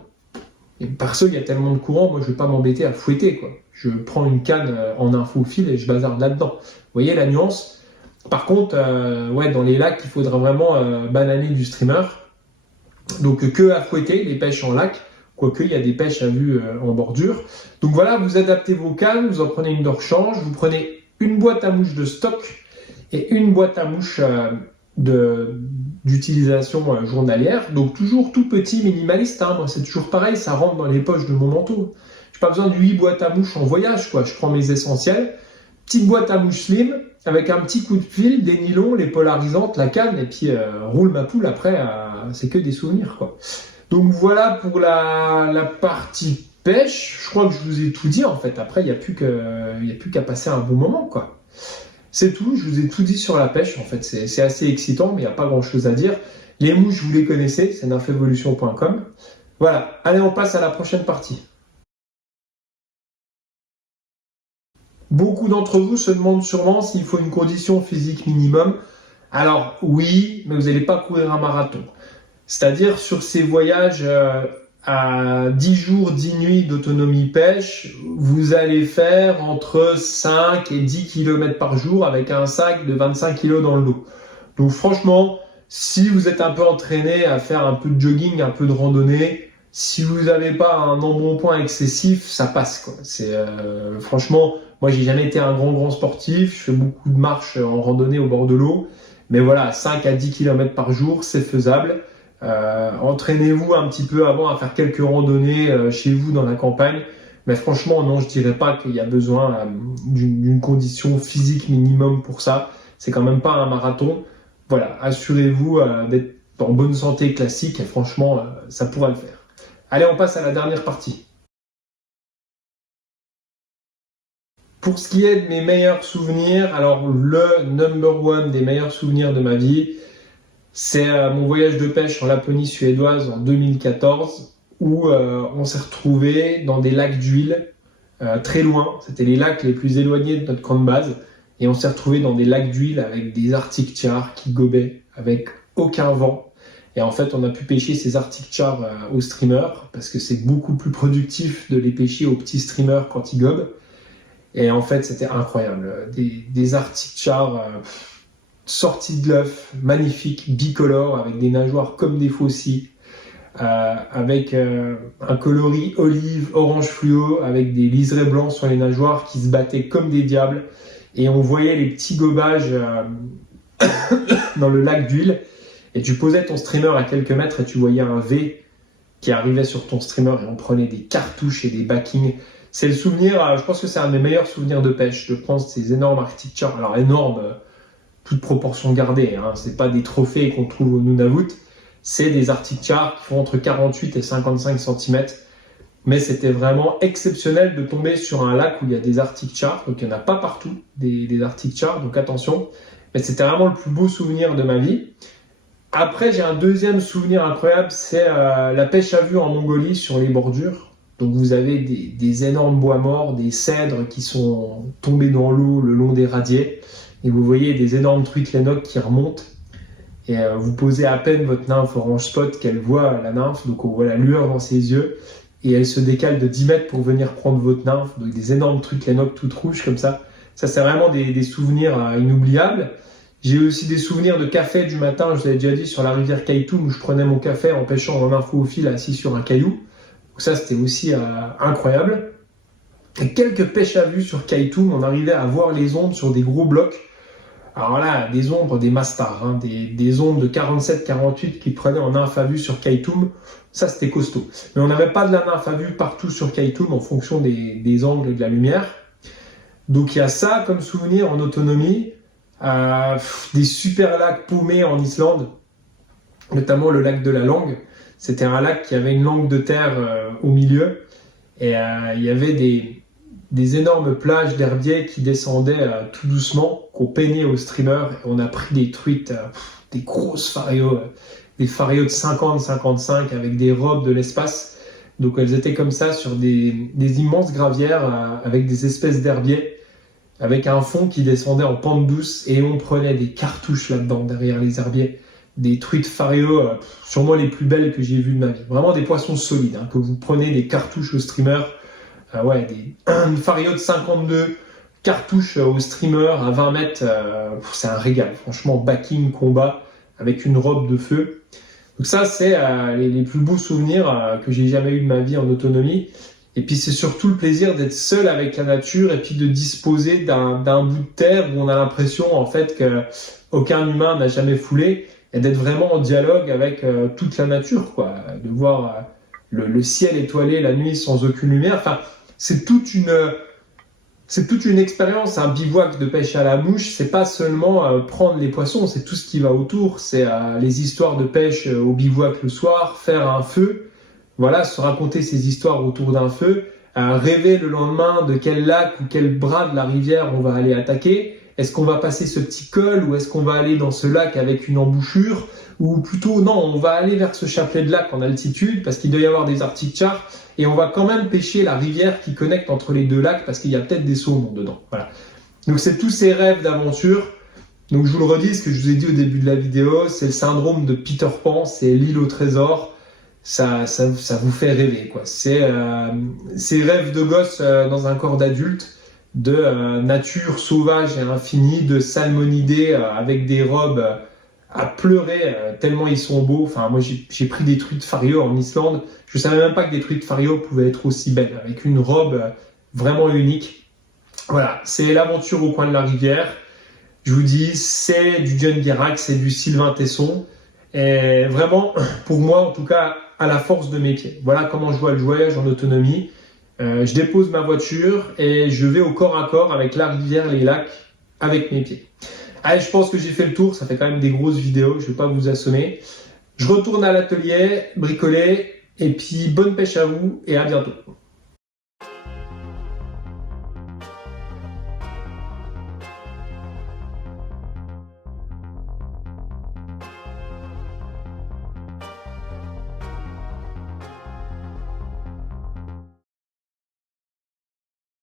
et parce qu'il y a tellement de courants, moi je vais pas m'embêter à fouetter, quoi. Je prends une canne en nymphe au fil et je bazarde là-dedans. Vous voyez la nuance? Par contre, ouais, dans les lacs, il faudra vraiment bananer du streamer. Donc que à fouetter, les pêches en lac. Quoique, il y a des pêches à vue en bordure. Donc voilà, vous adaptez vos cannes, vous en prenez une de rechange, vous prenez une boîte à mouches de stock et une boîte à mouches d'utilisation journalière. Donc toujours tout petit, minimaliste. Hein. Moi, c'est toujours pareil, ça rentre dans les poches de mon manteau. Je n'ai pas besoin de 8 boîtes à mouches en voyage, quoi. Je prends mes essentiels. Petite boîte à mouches slim, avec un petit coup de fil, des nylons, les polarisantes, la canne, et puis roule ma poule après, c'est que des souvenirs, quoi. Donc voilà pour la partie pêche. Je crois que je vous ai tout dit en fait. Après, il n'y a plus qu'à passer un bon moment, quoi. C'est tout, je vous ai tout dit sur la pêche. En fait, c'est assez excitant, mais il n'y a pas grand chose à dire. Les mouches, vous les connaissez, c'est nymphevolution.com. Voilà, allez, on passe à la prochaine partie. Beaucoup d'entre vous se demandent sûrement s'il faut une condition physique minimum. Alors oui, mais vous n'allez pas courir un marathon. C'est-à-dire sur ces voyages à 10 jours, 10 nuits d'autonomie pêche, vous allez faire entre 5 et 10 km par jour avec un sac de 25 kg dans le dos. Donc franchement, si vous êtes un peu entraîné à faire un peu de jogging, un peu de randonnée, si vous n'avez pas un embonpoint excessif, ça passe, quoi. Franchement, moi j'ai jamais été un grand sportif, je fais beaucoup de marches en randonnée au bord de l'eau, mais voilà, 5 à 10 km par jour, c'est faisable. Entraînez-vous un petit peu avant à faire quelques randonnées chez vous dans la campagne, mais franchement non, je dirais pas qu'il y a besoin d'une condition physique minimum pour ça. C'est quand même pas un marathon. Voilà, assurez-vous d'être en bonne santé classique et franchement ça pourra le faire. Allez, on passe à la dernière partie. Pour ce qui est de mes meilleurs souvenirs, alors le number one des meilleurs souvenirs de ma vie, c'est mon voyage de pêche en Laponie suédoise en 2014 où on s'est retrouvé dans des lacs d'huile très loin. C'était les lacs les plus éloignés de notre camp de base et on s'est retrouvé dans des lacs d'huile avec des arctic chars qui gobaient avec aucun vent. Et en fait, on a pu pêcher ces arctic chars au streamer parce que c'est beaucoup plus productif de les pêcher au petit streamer quand ils gobent. Et en fait, c'était incroyable. Des arctic chars sortis de l'œuf, magnifiques, bicolores, avec des nageoires comme des faucilles, avec un coloris olive, orange fluo, avec des liserés blancs sur les nageoires qui se battaient comme des diables. Et on voyait les petits gobages dans le lac d'huile. Et tu posais ton streamer à quelques mètres et tu voyais un V qui arrivait sur ton streamer et on prenait des cartouches et des backings. C'est le souvenir, je pense que c'est un de mes meilleurs souvenirs de pêche, de prendre ces énormes arctic chars. Alors énormes, toute proportion gardée, hein. C'est pas des trophées qu'on trouve au Nunavut, c'est des arctic chars qui font entre 48 et 55 cm. Mais c'était vraiment exceptionnel de tomber sur un lac où il y a des arctic chars, donc il n'y en a pas partout, des arctic chars, donc attention. Mais c'était vraiment le plus beau souvenir de ma vie. Après, j'ai un deuxième souvenir incroyable, c'est la pêche à vue en Mongolie sur les bordures. Donc vous avez des énormes bois morts, des cèdres qui sont tombés dans l'eau le long des radiers, et vous voyez des énormes truites lénoques qui remontent. Et vous posez à peine votre nymphe orange spot qu'elle voit la nymphe, donc on voit la lueur dans ses yeux, et elle se décale de 10 mètres pour venir prendre votre nymphe, donc des énormes truites lénoques toutes rouges comme ça. Ça, c'est vraiment des souvenirs inoubliables. J'ai aussi des souvenirs de café du matin, je vous l'avais déjà dit, sur la rivière Kaitoum, où je prenais mon café en pêchant en info au fil assis sur un caillou. Donc ça, c'était aussi incroyable. Et quelques pêches à vue sur Kaitoum, on arrivait à voir les ombres sur des gros blocs. Alors là, des ombres, des mastars, hein, des ombres de 47-48 qui prenaient en nymphe à vue sur Kaitoum. Ça, c'était costaud. Mais on n'avait pas de la nymphe à vue partout sur Kaitoum en fonction des angles et de la lumière. Donc il y a ça comme souvenir en autonomie. Des super lacs paumés en Islande, notamment le lac de la Langue. C'était un lac qui avait une langue de terre au milieu. Et il y avait des énormes plages d'herbiers qui descendaient tout doucement, qu'on peignait au streamer. Et on a pris des truites, des grosses faréos, des faréos de 50-55 avec des robes de l'espace. Donc elles étaient comme ça sur des immenses gravières avec des espèces d'herbiers, avec un fond qui descendait en pente douce, et on prenait des cartouches là-dedans, derrière les herbiers. Des truites faréos, sûrement les plus belles que j'ai vues de ma vie. Vraiment des poissons solides, hein, que vous prenez des cartouches au streamer. Une faréo de 52 cartouches au streamer à 20 mètres, c'est un régal. Franchement, backing, combat, avec une robe de feu. Donc ça, c'est les plus beaux souvenirs que j'ai jamais eu de ma vie en autonomie. Et puis c'est surtout le plaisir d'être seul avec la nature et puis de disposer d'un bout de terre où on a l'impression en fait qu'aucun humain n'a jamais foulé, et d'être vraiment en dialogue avec toute la nature, quoi. De voir le ciel étoilé la nuit sans aucune lumière. Enfin, c'est toute une expérience. Un bivouac de pêche à la mouche, c'est pas seulement prendre les poissons, c'est tout ce qui va autour. C'est les histoires de pêche au bivouac le soir, faire un feu. Voilà, se raconter ces histoires autour d'un feu, rêver le lendemain de quel lac ou quel bras de la rivière on va aller attaquer. Est-ce qu'on va passer ce petit col ou est-ce qu'on va aller dans ce lac avec une embouchure? Ou plutôt, non, on va aller vers ce chapelet de lac en altitude parce qu'il doit y avoir des arctic chars et on va quand même pêcher la rivière qui connecte entre les deux lacs parce qu'il y a peut-être des saumons dedans. Voilà. Donc c'est tous ces rêves d'aventure. Donc je vous le redis, ce que je vous ai dit au début de la vidéo, c'est le syndrome de Peter Pan, c'est l'île au trésor. Ça vous fait rêver, quoi. C'est ces rêves de gosse dans un corps d'adulte, de nature sauvage et infinie, de salmonidés avec des robes à pleurer tellement ils sont beaux. Enfin, moi j'ai pris des truites faréos en Islande. Je savais même pas que des truites faréos pouvaient être aussi belles, avec une robe vraiment unique. Voilà, c'est l'aventure au coin de la rivière. Je vous dis, c'est du John Guérac, c'est du Sylvain Tesson. Et vraiment, pour moi en tout cas, à la force de mes pieds. Voilà comment je vois le voyage en autonomie. Je dépose ma voiture et je vais au corps à corps avec la rivière, les lacs, avec mes pieds. Allez, je pense que j'ai fait le tour. Ça fait quand même des grosses vidéos. Je ne vais pas vous assommer. Je retourne à l'atelier, bricoler. Et puis, bonne pêche à vous et à bientôt.